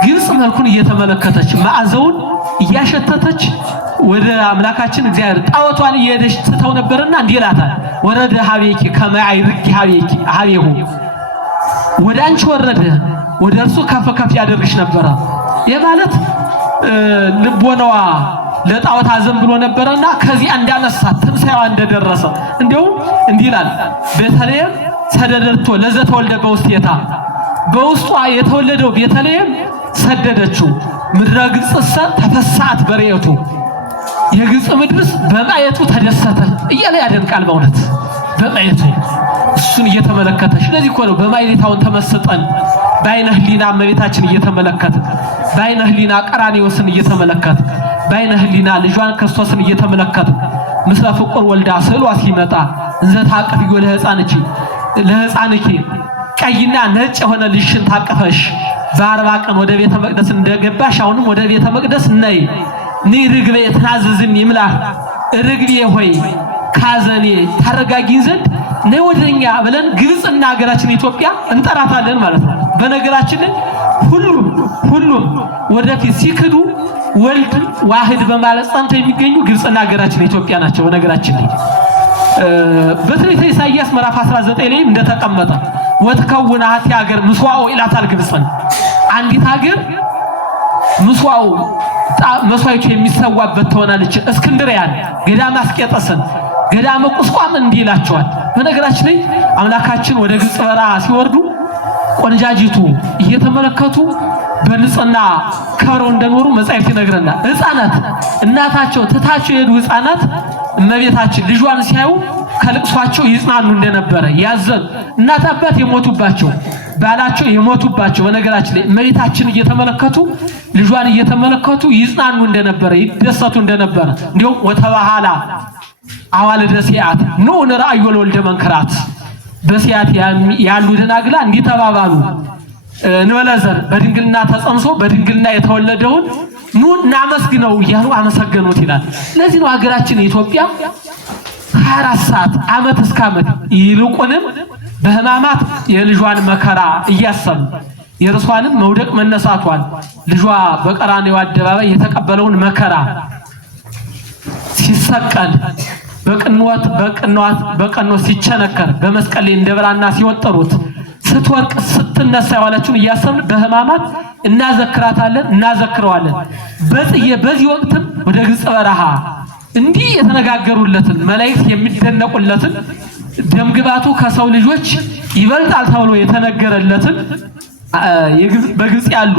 ግብጽ መልኩን እየተመለከተች መዓዛውን እያሸተተች ወደ አምላካችን እግዚአብሔር ጣዖቷን እየሄደች ትተው ነበርና እንዲህ ይላታል፣ ወረደ ሀቤኪ ከመያይርጊ ሀቤሁ፣ ወደ አንቺ ወረደ ወደ እርሱ ከፍ ያደርግሽ ነበረ። የማለት ልቦናዋ ለጣዖት አዘን ብሎ ነበርና ከዚህ እንዳነሳት ትንሣኤዋ እንደደረሰ እንዲሁም እንዲህ ይላል፣ ቤተልሔም ሰደደቶ ለዘተወልደ በውስቴታ፣ በውስጧ የተወለደው ቤተልሔም ሰደደችው። ምድረ ግብጽሰ ተፈሳት በርኤቱ፣ የግብጽ ምድርስ በማየቱ ተደሰተ እያለ ያደንቃል። በእውነት በማየቱ እሱን እየተመለከተች ስለዚህ እኮ ነው በማይሌታውን ተመስጠን በአይነ ህሊና እመቤታችን እየተመለከትን በአይነ ህሊና ቀራንዮስን እየተመለከትን በአይነ ህሊና ልጇን ክርስቶስን እየተመለከትን ምስለ ፍቁር ወልዳ ስዕሏ ሲመጣ እንዘ ታቅፍዮ ለሕፃንኪ ቀይና ነጭ የሆነ ልጅሽን ታቀፈሽ በ40 ቀን ወደ ቤተ መቅደስ እንደገባሽ አሁንም ወደ ቤተ መቅደስ ነይ ርግቤ ትናዘዝን ይምላህ ርግቤ ሆይ ካዘኔ ታረጋጊኝ ዘንድ ነይ ወደኛ ብለን ግብጽና ሀገራችን ኢትዮጵያ እንጠራታለን ማለት ነው። በነገራችን ላይ ሁሉም ወደፊት ሲክዱ ወልድ ዋህድ በማለት ጸንተው የሚገኙ ግብጽና ሀገራችን ኢትዮጵያ ናቸው። በነገራችን ላይ በትንቢተ ኢሳይያስ ምዕራፍ 19 ላይ እንደተቀመጠ ወትከውን አሐቲ ሀገር ምስዋኦ ይላታል ግብጽን። አንዲት ሀገር ምስዋኦ መስዋዕቱ የሚሰዋበት ትሆናለች። እስክንድርያን ገዳመ አስቄጥስን ገዳመ ቁስቋም እንዲህ ይላቸዋል። በነገራችን ላይ አምላካችን ወደ ግብጽ በረሃ ሲወርዱ ቆንጃጂቱ እየተመለከቱ በንጽህና ከብረው እንደኖሩ መጻሕፍት ይነግረናል። ሕፃናት እናታቸው ትታቸው የሄዱ ሕፃናት እመቤታችን ልጇን ሲያዩ ከልቅሷቸው ይጽናኑ እንደነበረ ያዘን እናት አባት የሞቱባቸው ባላቸው የሞቱባቸው በነገራችን ላይ እመቤታችን እየተመለከቱ ልጇን እየተመለከቱ ይጽናኑ እንደነበረ ይደሰቱ እንደነበረ እንዲሁም ወተባሃላ አዋልደ ሲያት ኑ ንራእዮ ለወልደ መንክራት በሲያት ያሉ ደናግላ እንዲተባባሉ እንበለዘር በድንግልና ተጸንሶ በድንግልና የተወለደውን ኑ እናመስግነው እያሉ አመሰገኑት ይላል። ለዚህ ነው ሀገራችን ኢትዮጵያ 24 ሰዓት ዓመት እስከ ዓመት ይልቁንም በሕማማት የልጇን መከራ እያሰቡ የእርሷንም መውደቅ መነሳቷን ልጇ በቀራንዮ አደባባይ የተቀበለውን መከራ ሲሰቀል በቅንዋት ሲቸነከር በመስቀል ላይ እንደብራና ሲወጠሩት ስትወርቅ ስትነሳ ያዋለችውን እያሰብን በሕማማት እናዘክራታለን እናዘክረዋለን። በዚህ ወቅትም ወደ ግብጽ በረሃ እንዲህ የተነጋገሩለትን መላእክት የሚደነቁለትን ደምግባቱ ከሰው ልጆች ይበልጣል ተብሎ የተነገረለትን በግብጽ ያሉ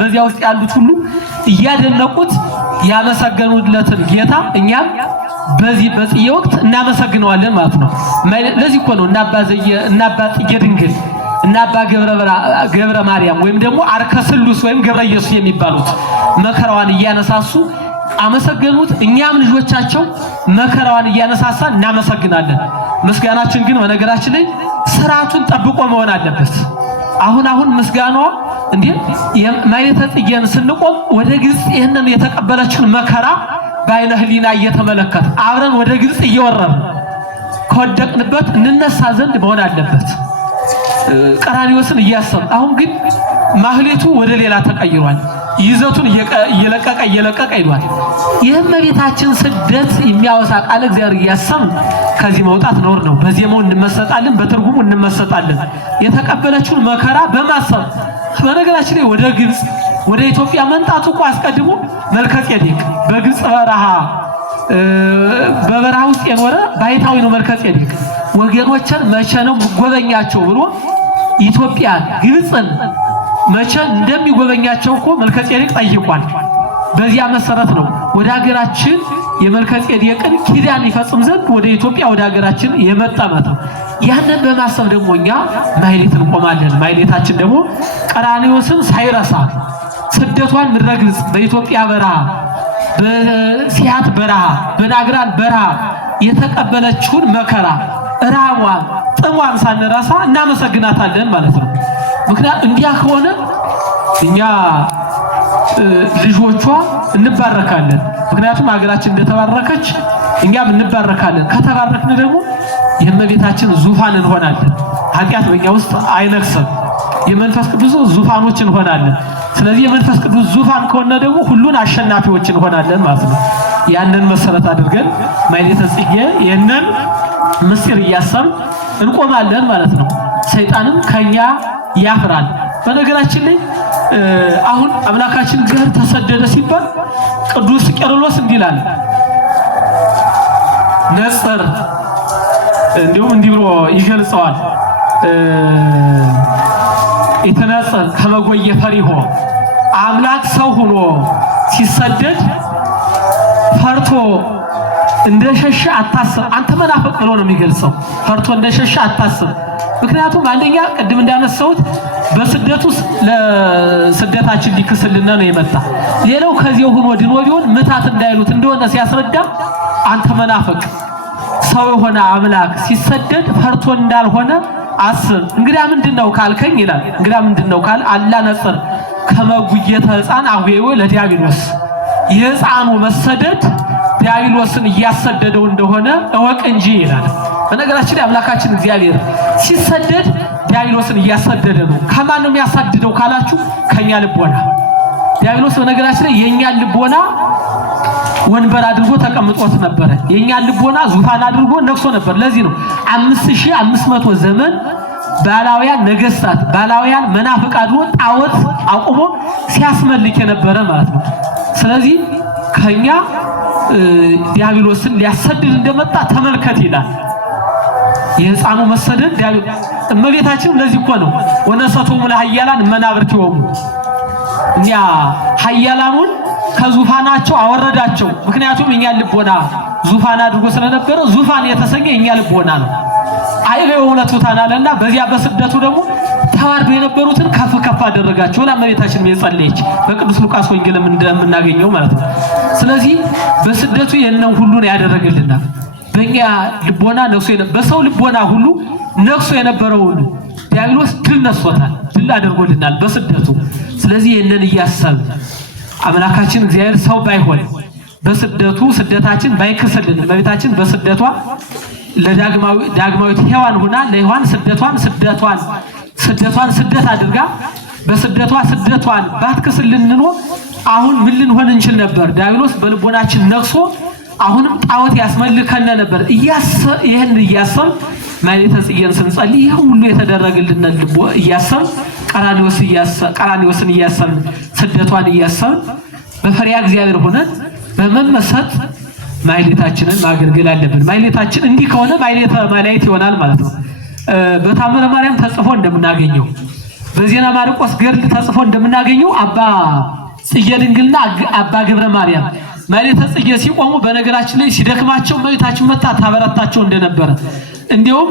በዚያ ውስጥ ያሉት ሁሉ እያደነቁት ያመሰገኑለትን ጌታ እኛም በዚህ ወቅት እናመሰግነዋለን ማለት ነው። ለዚህ እኮ ነው እና አባ ጽጌ ድንግል እና አባ ገብረ ማርያም ወይም ደግሞ አርከ ስሉስ ወይም ገብረ ኢየሱስ የሚባሉት መከራዋን እያነሳሱ አመሰገኑት። እኛም ልጆቻቸው መከራዋን እያነሳሳን እናመሰግናለን። ምስጋናችን ግን በነገራችን ላይ ስርዓቱን ጠብቆ መሆን አለበት። አሁን ምስጋናዋ እንዴ ማይሌተ ጽጌን ስንቆም ወደ ግብጽ ይሄንን የተቀበለችውን መከራ በአይነ ህሊና እየተመለከት አብረን ወደ ግብጽ እየወረርን ከወደቅንበት እንነሳ ዘንድ መሆን አለበት። ቀራንዮስን እያሰብን አሁን ግን ማህሌቱ ወደ ሌላ ተቀይሯል። ይዘቱን እየለቀቀ ይሏል። የእመቤታችን ስደት የሚያወሳ ቃል እግዚአብሔር እያሰብን ከዚህ መውጣት ኖር ነው። በዜማው እንመሰጣለን፣ በትርጉሙ እንመሰጣለን። የተቀበለችውን መከራ በማሰብ በነገራችን ላይ ወደ ግብጽ ወደ ኢትዮጵያ መንጣቱ እኮ አስቀድሞ መልከጼዴቅ በግብጽ በበረሃ ውስጥ የኖረ ባይታዊ ነው። መልከጼዴቅ ወገኖችን መቼ ነው ጎበኛቸው ብሎ ኢትዮጵያ ግብጽን መቼ እንደሚጎበኛቸው እኮ መልከጼዴቅ ጠይቋል። በዚያ መሰረት ነው ወደ ሀገራችን የመልከጼዴቅን ኪዳን ይፈጽም ዘንድ ወደ ኢትዮጵያ ወደ ሀገራችን የመጣመት ነው። ያንን በማሰብ ደግሞ እኛ ማህሌት እንቆማለን። ማህሌታችን ደግሞ ቀራንዮስን ሳይረሳ ስደቷን ምድረግብጽ በኢትዮጵያ በረሃ በሲያት በረሃ በናግራን በረሃ የተቀበለችውን መከራ ራቧን ጥሟን ሳንረሳ እናመሰግናታለን ማለት ነው። ምክንያቱም እንዲያ ከሆነ እኛ ልጆቿ እንባረካለን። ምክንያቱም ሀገራችን እንደተባረከች እኛም እንባረካለን። ከተባረክን ደግሞ የእመቤታችን ዙፋን እንሆናለን። ኃጢአት በእኛ ውስጥ አይነግስም። የመንፈስ ቅዱስ ዙፋኖች እንሆናለን። ስለዚህ የመንፈስ ቅዱስ ዙፋን ከሆነ ደግሞ ሁሉን አሸናፊዎች እንሆናለን ማለት ነው። ያንን መሰረት አድርገን ማህሌተ ጽጌ ይህንን ምስጢር እያሰብን እንቆማለን ማለት ነው። ሰይጣንም ከኛ ያፍራል። በነገራችን ላይ አሁን አምላካችን እግዚአብሔር ተሰደደ ሲባል ቅዱስ ቄርሎስ እንዲላል ነጽር እንዲሁም እንዲህ ብሎ ይገልጸዋል። የተነጸር ከመጎየ ፈሪሆ አምላክ ሰው ሆኖ ሲሰደድ ፈርቶ እንደሸሸ አታስብ። አንተ መናፍቅ ብሎ ነው የሚገልጸው። ፈርቶ እንደሸሸ አታስብ። ምክንያቱም አንደኛ ቅድም እንዳነሳሁት በስደቱ ለስደታችን ሊክስልና ነው የመጣ። ሌላው ከዚህ ሆኖ ድኖ ቢሆን ምታት እንዳይሉት እንደሆነ ሲያስረዳ አንተ መናፍቅ ሰው የሆነ አምላክ ሲሰደድ ፈርቶ እንዳልሆነ አስብ። እንግዲህ ምንድነው ካልከኝ ይላል። እንግዲህ ምንድነው ካል አላ ነጽር ከመጉየተ ሕፃን አጉየው ለዲያብሎስ የሕፃኑ መሰደድ ዲያብሎስን እያሰደደው እንደሆነ እወቅ እንጂ ይላል። በነገራችን ላይ አምላካችን እግዚአብሔር ሲሰደድ ዲያብሎስን እያሰደደ ነው። ከማን ነው የሚያሳድደው ካላችሁ ከኛ ልቦና። ዲያብሎስ በነገራችን ላይ የኛ ልቦና ወንበር አድርጎ ተቀምጦት ነበር። የኛ ልቦና ዙፋን አድርጎ ነግሶ ነበር። ለዚህ ነው 5500 ዘመን ባላውያን ነገስታት ባላውያን መናፍቃን ጣዖት አቁሞ ሲያስመልክ የነበረ ማለት ነው። ስለዚህ ከኛ ዲያብሎስን ሊያሰድድ እንደመጣ ተመልከት ይላል። የሕፃኑ መሰደድ እመቤታችን ለዚህ እኮ ነው ወነሰቶሙ ለኃያላን መናብርቲሆሙ እኛ ኃያላኑን ከዙፋናቸው አወረዳቸው። ምክንያቱም የኛ ልቦና ዙፋን አድርጎ ስለነበረ ዙፋን የተሰኘ የኛ ልቦና ነው። አይሌው ሁለቱታን አለና በዚያ በስደቱ ደግሞ ተዋርዶ የነበሩትን ከፍ ከፍ አደረጋቸው። ለእመቤታችን የጸለየች በቅዱስ ሉቃስ ወንጌልም እንደምናገኘው ማለት ነው። ስለዚህ በስደቱ የነው ሁሉ ነው ያደረገልና በእኛ ልቦና ነክሶ በሰው ልቦና ሁሉ ነክሶ የነበረውን ዲያብሎስ ድል ነስቶታል፣ ድል አድርጎልናል በስደቱ። ስለዚህ የነን እያሰብ አምላካችን እግዚአብሔር ሰው ባይሆን በስደቱ ስደታችን ባይከሰልን እመቤታችን በስደቷ ለዳግማዊት ሔዋን ሆና ለሔዋን ስደቷን ስደት አድርጋ በስደቷ ስደቷን ባትከስልን ኖሮ አሁን ምን ልንሆን እንችል ነበር? ዲያብሎስ በልቦናችን ነክሶ አሁንም ጣዖት ያስመልከነ ነበር። ይሄን እያሰብ ማኅሌተ ጽጌን ስንጸልይ ይሄ ሁሉ የተደረገልን ልቦ እያሰብ ቀራንዮስን እያሰብ ስደቷን እያሰብ በፈሪያ እግዚአብሔር ሆነን በመመሰጥ ማኅሌታችንን ማገልገል አለብን። ማኅሌታችን እንዲህ ከሆነ ማኅሌተ መላእክት ይሆናል ማለት ነው። በታምረ ማርያም ተጽፎ እንደምናገኘው በዜና ማርቆስ ገድል ተጽፎ እንደምናገኘው አባ ጽጌ ድንግልና አባ ገብረ ማርያም ማኅሌተ ጽጌ ሲቆሙ በነገራችን ላይ ሲደክማቸው እመቤታችን መጣ ታበረታቸው እንደነበረ እንዲሁም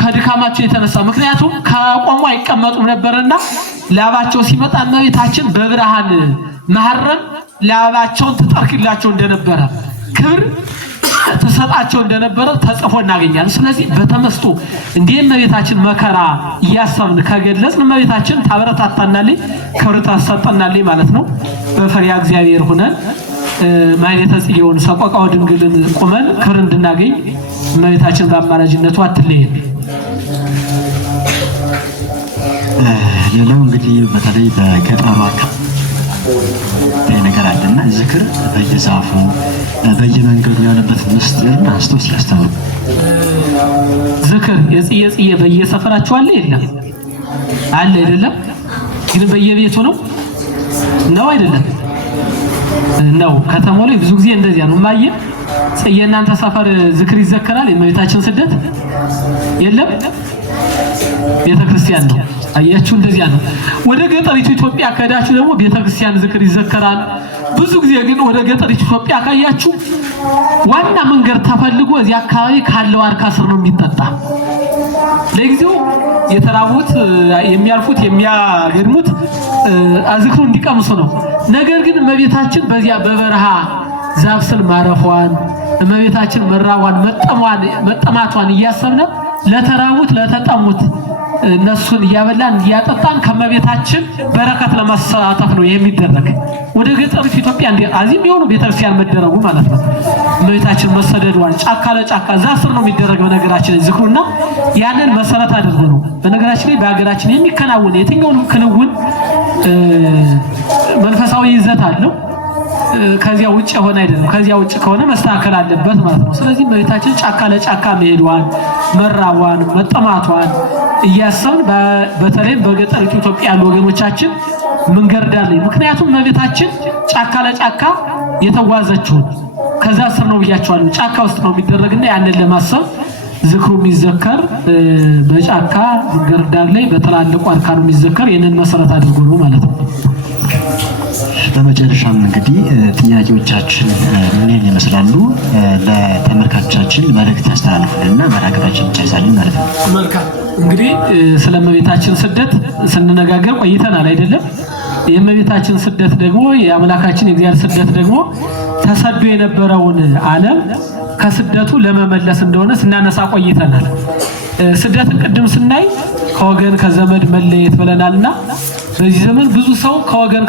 ከድካማቸው የተነሳ ምክንያቱም ከቆሙ አይቀመጡም ነበርና ላባቸው ሲመጣ እመቤታችን በብርሃን ማህረም ላባቸውን ትጠርክላቸው እንደነበረ ክብር ተሰጣቸው እንደነበረ ተጽፎ እናገኛለን። ስለዚህ በተመስጦ እንደ እመቤታችን መከራ እያሰብን ከገለጽን እመቤታችን ታበረታታናለች፣ ክብር ታሰጠናለች ማለት ነው። በፈሪያ እግዚአብሔር ሆነን ማኅሌተ ጽጌውን ሰቆቃወ ድንግልን ቁመን ክብር እንድናገኝ እመቤታችን በአማላጅነቷ አትለየን። ሌላው እንግዲህ በተለይ በገጠሩ ነገር አለና ዝክር በየዛፉ በየመንገዱ ያለበት ምስጢር አንስተው ሲያስተምሩ ዝክር የጽዬ በየሰፈራቸው አለ የለም አለ አይደለም? ግን በየቤቱ ነው አይደለም? ነው። ከተማው ላይ ብዙ ጊዜ እንደዚያ ነው። ማየ ጽዬ እናንተ ሰፈር ዝክር ይዘከራል? የእመቤታችን ስደት የለም? ቤተክርስቲያን ነው። አያችሁ እንደዚያ ነው። ወደ ገጠሪቱ ኢትዮጵያ ከሄዳችሁ ደግሞ ቤተክርስቲያን ዝክር ይዘከራል። ብዙ ጊዜ ግን ወደ ገጠሪቱ ኢትዮጵያ ካያችሁ ዋና መንገድ ተፈልጎ እዚያ አካባቢ ካለው ዋርካ ስር ነው የሚጠጣ። ለጊዜው የተራቡት የሚያልፉት የሚያገድሙት ዝክሩ እንዲቀምሱ ነው። ነገር ግን እመቤታችን በዚያ በበረሃ ዛፍ ስር ማረፏን እመቤታችን መራቧን መጠማቷን እያሰብነ ለተራቡት ለተጠሙት እነሱን እያበላን እያጠጣን ከመቤታችን በረከት ለማሳተፍ ነው የሚደረግ። ወደ ገጠሪቱ ኢትዮጵያ አዚም የሆኑ ቤተክርስቲያን መደረጉ ማለት ነው። እመቤታችን መሰደዷን ጫካ ለጫካ ዛፍ ስር ነው የሚደረግ። በነገራችን ዝክሩና ያንን መሰረት አድርጎ ነው። በነገራችን ላይ በሀገራችን የሚከናወን የትኛውንም ክንውን መንፈሳዊ ይዘት አለው። ከዚያ ውጭ የሆነ አይደለም። ከዚያ ውጭ ከሆነ መስተካከል አለበት ማለት ነው። ስለዚህ እመቤታችን ጫካ ለጫካ መሄዷን መራቧን መጠማቷን እያሰብን በተለይም በገጠሪቱ ኢትዮጵያ ያሉ ወገኖቻችን ምንገርዳለኝ። ምክንያቱም እመቤታችን ጫካ ለጫካ የተጓዘችውን ከዛ ስር ነው ብያቸዋለሁ። ጫካ ውስጥ ነው የሚደረግና ያንን ለማሰብ ዝክሩ የሚዘከር በጫካ ምንገርዳለኝ በትላልቁ ዋርካ ነው የሚዘከር። ይህንን መሰረት አድርጎ ነው ማለት ነው። በመጨረሻም እንግዲህ ጥያቄዎቻችን ምን ይመስላሉ? ለተመልካቾቻችን መልእክት ያስተላልፉልና መራገራችን እንጨርሳለን ማለት ነው። መልካም እንግዲህ ስለ እመቤታችን ስደት ስንነጋገር ቆይተናል አይደለም? የእመቤታችን ስደት ደግሞ የአምላካችን የእግዚአብሔር ስደት ደግሞ ተሰዶ የነበረውን ዓለም ከስደቱ ለመመለስ እንደሆነ ስናነሳ ቆይተናል። ስደትን ቅድም ስናይ ከወገን ከዘመድ መለየት ብለናልና በዚህ ዘመን ብዙ ሰው ከወገን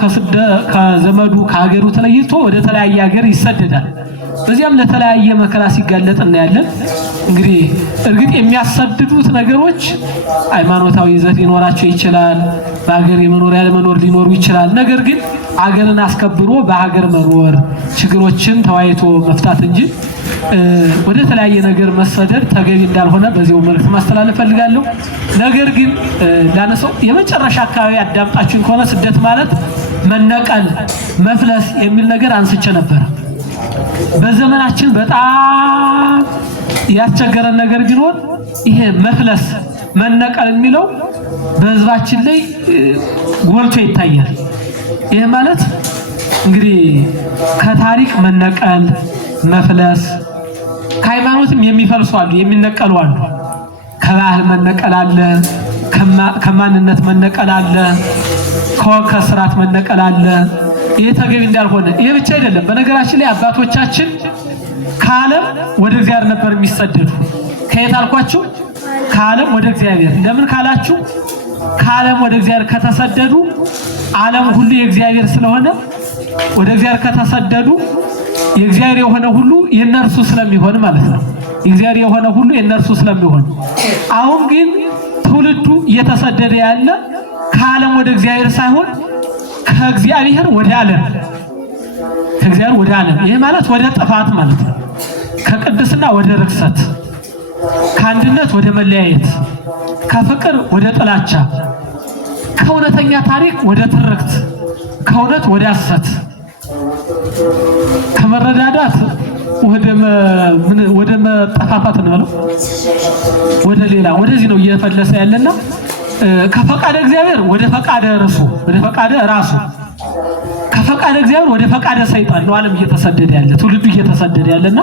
ከዘመዱ ከሀገሩ ተለይቶ ወደ ተለያየ ሀገር ይሰደዳል። በዚያም ለተለያየ መከራ ሲጋለጥ እናያለን። እንግዲህ እርግጥ የሚያሰድዱት ነገሮች ሃይማኖታዊ ይዘት ሊኖራቸው ይችላል። በሀገር የመኖር ያለመኖር ሊኖሩ ይችላል። ነገር ግን ሀገርን አስከብሮ በሀገር መኖር ችግሮችን ተወያይቶ መፍታት እንጂ ወደ ተለያየ ነገር መሰደድ ተገቢ እንዳልሆነ በዚሁ መልእክት ማስተላለፍ ፈልጋለሁ። ነገር ግን ላነሳው የመጨረሻ አካባቢ አዳምጣችሁን ከሆነ ስደት ማለት መነቀል፣ መፍለስ የሚል ነገር አንስቼ ነበር። በዘመናችን በጣም ያስቸገረን ነገር ቢኖር ይሄ መፍለስ መነቀል የሚለው በህዝባችን ላይ ጎልቶ ይታያል። ይሄ ማለት እንግዲህ ከታሪክ መነቀል፣ መፍለስ፣ ከሃይማኖትም የሚፈልሱ አሉ፣ የሚነቀሉ አሉ። ከባህል መነቀል አለ፣ ከማንነት መነቀል አለ፣ ከስርዓት መነቀል አለ። ይሄ ተገቢ እንዳልሆነ ይሄ ብቻ አይደለም። በነገራችን ላይ አባቶቻችን ከዓለም ወደ እግዚአብሔር ነበር የሚሰደዱ። ከየት አልኳችሁ? ከዓለም ወደ እግዚአብሔር። ለምን ካላችሁ ከዓለም ወደ እግዚአብሔር ከተሰደዱ ዓለም ሁሉ የእግዚአብሔር ስለሆነ ወደ እግዚአብሔር ከተሰደዱ የእግዚአብሔር የሆነ ሁሉ የነርሱ ስለሚሆን ማለት ነው። የእግዚአብሔር የሆነ ሁሉ የነርሱ ስለሚሆን አሁን ግን ትውልዱ እየተሰደደ ያለ ከዓለም ወደ እግዚአብሔር ሳይሆን ከእግዚአብሔር ወደ ዓለም፣ ከእግዚአብሔር ወደ ዓለም። ይሄ ማለት ወደ ጥፋት ማለት ነው። ከቅድስና ወደ ርክሰት፣ ከአንድነት ወደ መለያየት፣ ከፍቅር ወደ ጥላቻ፣ ከእውነተኛ ታሪክ ወደ ትርክት፣ ከእውነት ወደ ሐሰት፣ ከመረዳዳት ወደ መጠፋፋት እንበለው ወደ ሌላ ወደዚህ ነው እየፈለሰ ያለና ከፈቃደ እግዚአብሔር ወደ ፈቃደ ራሱ፣ ወደ ፈቃደ ራሱ፣ ከፈቃደ እግዚአብሔር ወደ ፈቃደ ሰይጣን ነው ዓለም እየተሰደደ ያለ፣ ትውልዱ እየተሰደደ ያለና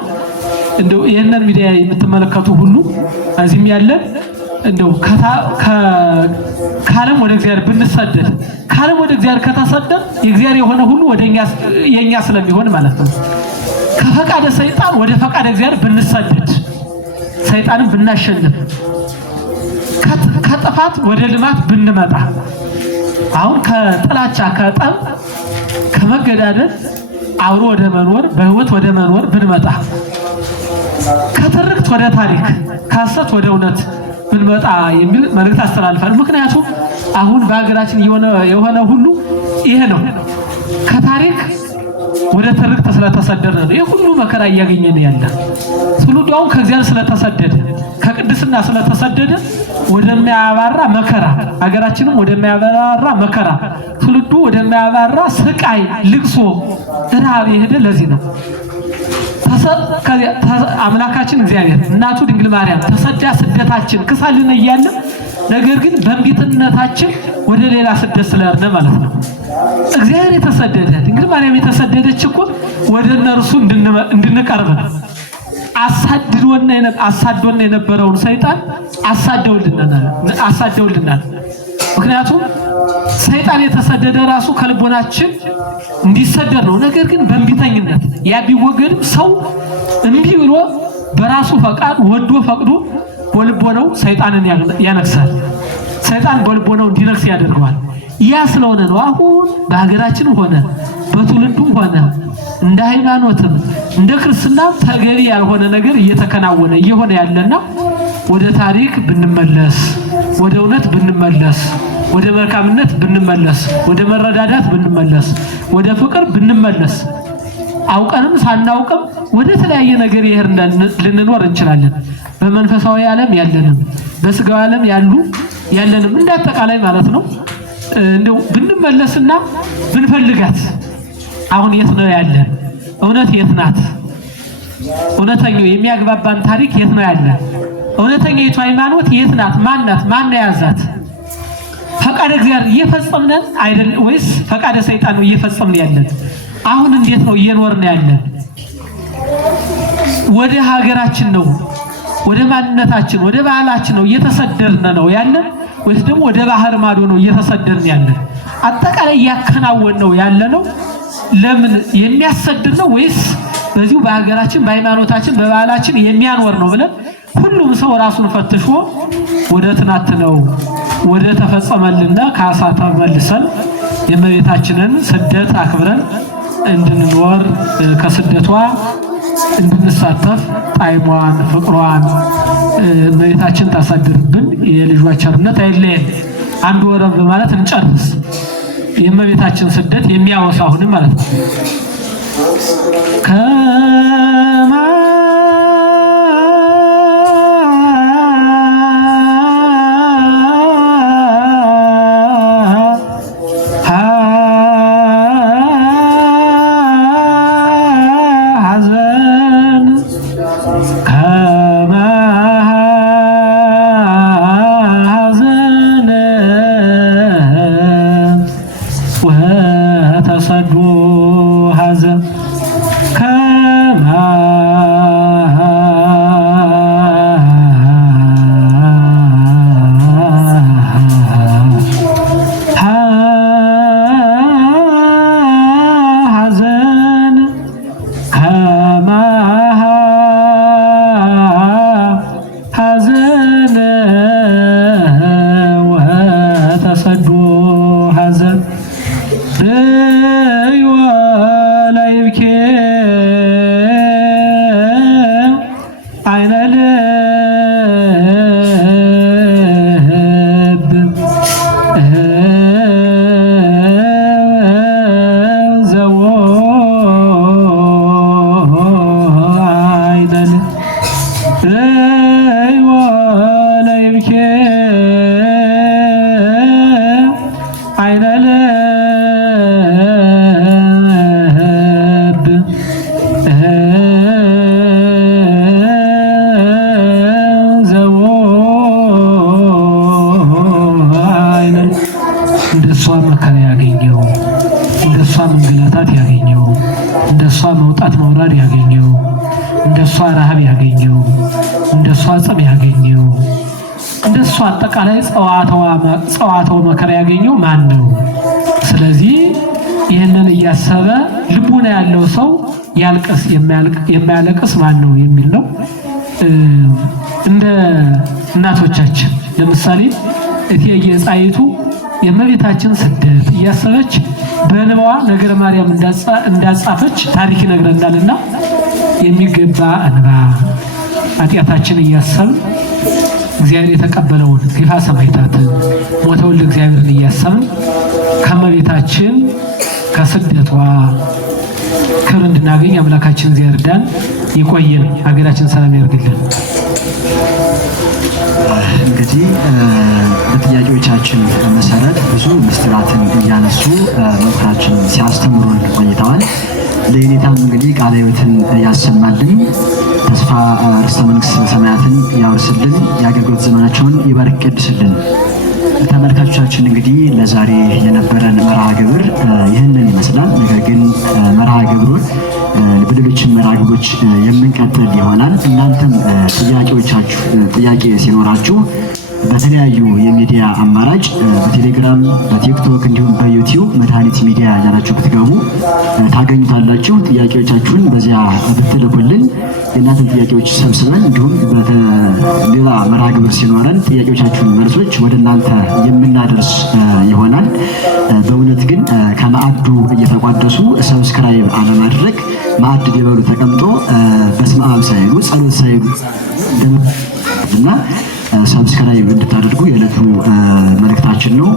እንደው ይሄንን ሚዲያ የምትመለከቱ ሁሉ እዚህም ያለ እንደው ከዓለም ወደ እግዚአብሔር ብንሰደድ፣ ከዓለም ወደ እግዚአብሔር ከተሰደድ የእግዚአብሔር የሆነ ሁሉ ወደኛ የኛ ስለሚሆን ማለት ነው። ከፈቃደ ሰይጣን ወደ ፈቃደ እግዚአብሔር ብንሰደድ፣ ሰይጣንን ብናሸንፍ፣ ከጥፋት ወደ ልማት ብንመጣ፣ አሁን ከጥላቻ ከጠብ ከመገዳደል አብሮ ወደ መኖር በህይወት ወደ መኖር ብንመጣ፣ ከትርክት ወደ ታሪክ ከሐሰት ወደ እውነት ብንመጣ የሚል መልእክት አስተላልፋለሁ። ምክንያቱም አሁን በሀገራችን የሆነ ሁሉ ይሄ ነው። ከታሪክ ወደ ትርክት ስለተሰደደ ነው ይሄ ሁሉ መከራ እያገኘን ያለ። ትውልዱ አሁን ከእግዚአብሔር ስለተሰደደ ከቅድስና ስለተሰደደ ወደሚያባራ መከራ፣ ሀገራችንም ወደሚያባራ መከራ፣ ትውልዱ ወደሚያባራ ስቃይ፣ ልቅሶ፣ ረሃብ የሄደ ለዚህ ነው። አምላካችን እግዚአብሔር እናቱ ድንግል ማርያም ተሰዳ ስደታችን ክሳልን እያለ ነገር ግን በእንቢትነታችን ወደ ሌላ ስደት ስለሄድን ማለት ነው። እግዚአብሔር የተሰደደ ድንግል ማርያም የተሰደደች እኮ ወደ እነርሱ እንድንቀርብ ነው። አሳዶን የነበረውን ሰይጣን አሳደውልናል። ምክንያቱም ሰይጣን የተሰደደ ራሱ ከልቦናችን እንዲሰደድ ነው። ነገር ግን በእንቢተኝነት ያ ቢወገድም ሰው እምቢ ብሎ በራሱ ፈቃድ ወዶ ፈቅዶ በልቦናው ሰይጣንን ያነግሳል። ሰይጣን በልቦናው እንዲነግስ ያደርገዋል። ያ ስለሆነ ነው አሁን በሀገራችን ሆነ በትውልዱም ሆነ እንደ ሃይማኖትም እንደ ክርስትና ተገቢ ያልሆነ ነገር እየሆነ ያለና ወደ ታሪክ ብንመለስ፣ ወደ እውነት ብንመለስ፣ ወደ መልካምነት ብንመለስ፣ ወደ መረዳዳት ብንመለስ፣ ወደ ፍቅር ብንመለስ፣ አውቀንም ሳናውቅም ወደ ተለያየ ነገር ልንኖር እንችላለን። በመንፈሳዊ ዓለም ያለንም በስጋው ዓለም ያለንም እንዳጠቃላይ ማለት ነው። እንደው ብንመለስና ብንፈልጋት አሁን የት ነው ያለን? እውነት የት ናት? እውነተኛው የሚያግባባን ታሪክ የት ነው ያለ? እውነተኛይቱ ሃይማኖት የት ናት? ማን ናት? ማን ነው ያዛት? ፈቃደ እግዚአብሔር እየፈጸምን አይደል ወይስ ፈቃደ ሰይጣን ነው እየፈጸምን ያለን? አሁን እንዴት ነው እየኖርን ያለን? ወደ ሀገራችን ነው ወደ ማንነታችን ወደ ባህላችን ነው እየተሰደድን ነው ያለን ወይስ ደግሞ ወደ ባህር ማዶ ነው እየተሰደድን ያለን? አጠቃላይ ያከናወን ነው ያለ ነው ለምን የሚያሰድድ ነው ወይስ በዚሁ በሀገራችን በሃይማኖታችን በባህላችን የሚያኖር ነው ብለን ሁሉም ሰው ራሱን ፈትሾ ወደ ትናንት ነው ወደ ተፈጸመልና ካሳ ተመልሰን የእመቤታችንን ስደት አክብረን እንድንኖር ከስደቷ እንድንሳተፍ ጣዕሟን ፍቅሯን እመቤታችን ታሳድርብን። የልጇ ቸርነት አይለየን። አንድ ወረብ በማለት እንጨርስ። የእመቤታችን ስደት የሚያወሳ አሁንም ማለት ነው። እንደሷ መከራ ያገኘው እንደሷ መንገላታት ያገኘው እንደሷ መውጣት መውረድ ያገኘው እንደሷ ረሃብ ያገኘው እንደሷ ጸብ ያገኘው እንደሷ አጠቃላይ ጸዋተው መከራ ያገኘው ማን ነው? ስለዚህ ይህንን እያሰበ ልቡና ያለው ሰው ያልቀስ የማያለቅስ ማን ነው የሚል ነው። እንደ እናቶቻችን ለምሳሌ እቴጌ ጣይቱ የእመቤታችን ስደት እያሰበች በእንባዋ ነገረ ማርያም እንዳጻፈች ታሪክ ይነግረናልና የሚገባ እንባ ኃጢአታችን እያሰብን እግዚአብሔር የተቀበለውን ግፋ ሰማዕታትን ሞተውን ለእግዚአብሔርን እያሰብን ከእመቤታችን ከስደቷ ክብር እንድናገኝ አምላካችን እግዚአብሔር ዳን ይቆየን። ሀገራችን ሰላም ያርግልን። እንግዲህ በጥያቄዎቻችን መሰረት ብዙ ምስጢራትን እያነሱ መምህራችን ሲያስተምሩን ቆይተዋል። ለኔታም እንግዲህ ቃለ ሕይወትን ያሰማልን፣ ተስፋ ርስተ መንግሥተ ሰማያትን ያወርስልን፣ የአገልግሎት ዘመናቸውን ይባርክ ይቀድስልን። ተመልካቾቻችን እንግዲህ ለዛሬ የነበረን መርሃ ግብር ይህንን ይመስላል። ነገር ግን መርሃ ግብሩን በሌሎችም መርሃ ግብሮች የምንቀጥል ይሆናል። እናንተም ጥያቄ ሲኖራችሁ በተለያዩ የሚዲያ አማራጭ በቴሌግራም፣ በቲክቶክ እንዲሁም በዩቲዩብ መድኃኒት ሚዲያ ያላችሁ ብትገቡ ታገኙታላችሁ። ጥያቄዎቻችሁን በዚያ ብትልኩልን የእናንተን ጥያቄዎች ሰብስበን እንዲሁም በሌላ መርሃ ግብር ሲኖረን ጥያቄዎቻችሁን መልሶች ወደ እናንተ የምናደርስ ይሆናል። በእውነት ግን ከማዕዱ እየተቋደሱ ሰብስክራይብ አለማድረግ ማዕድ ሊበሉ ተቀምጦ በስመ አብ ሳይሉ ጸሎት ሳይሉ እና ሰብስክራይብ እንድታደርጉ የዕለቱ መልእክታችን ነው።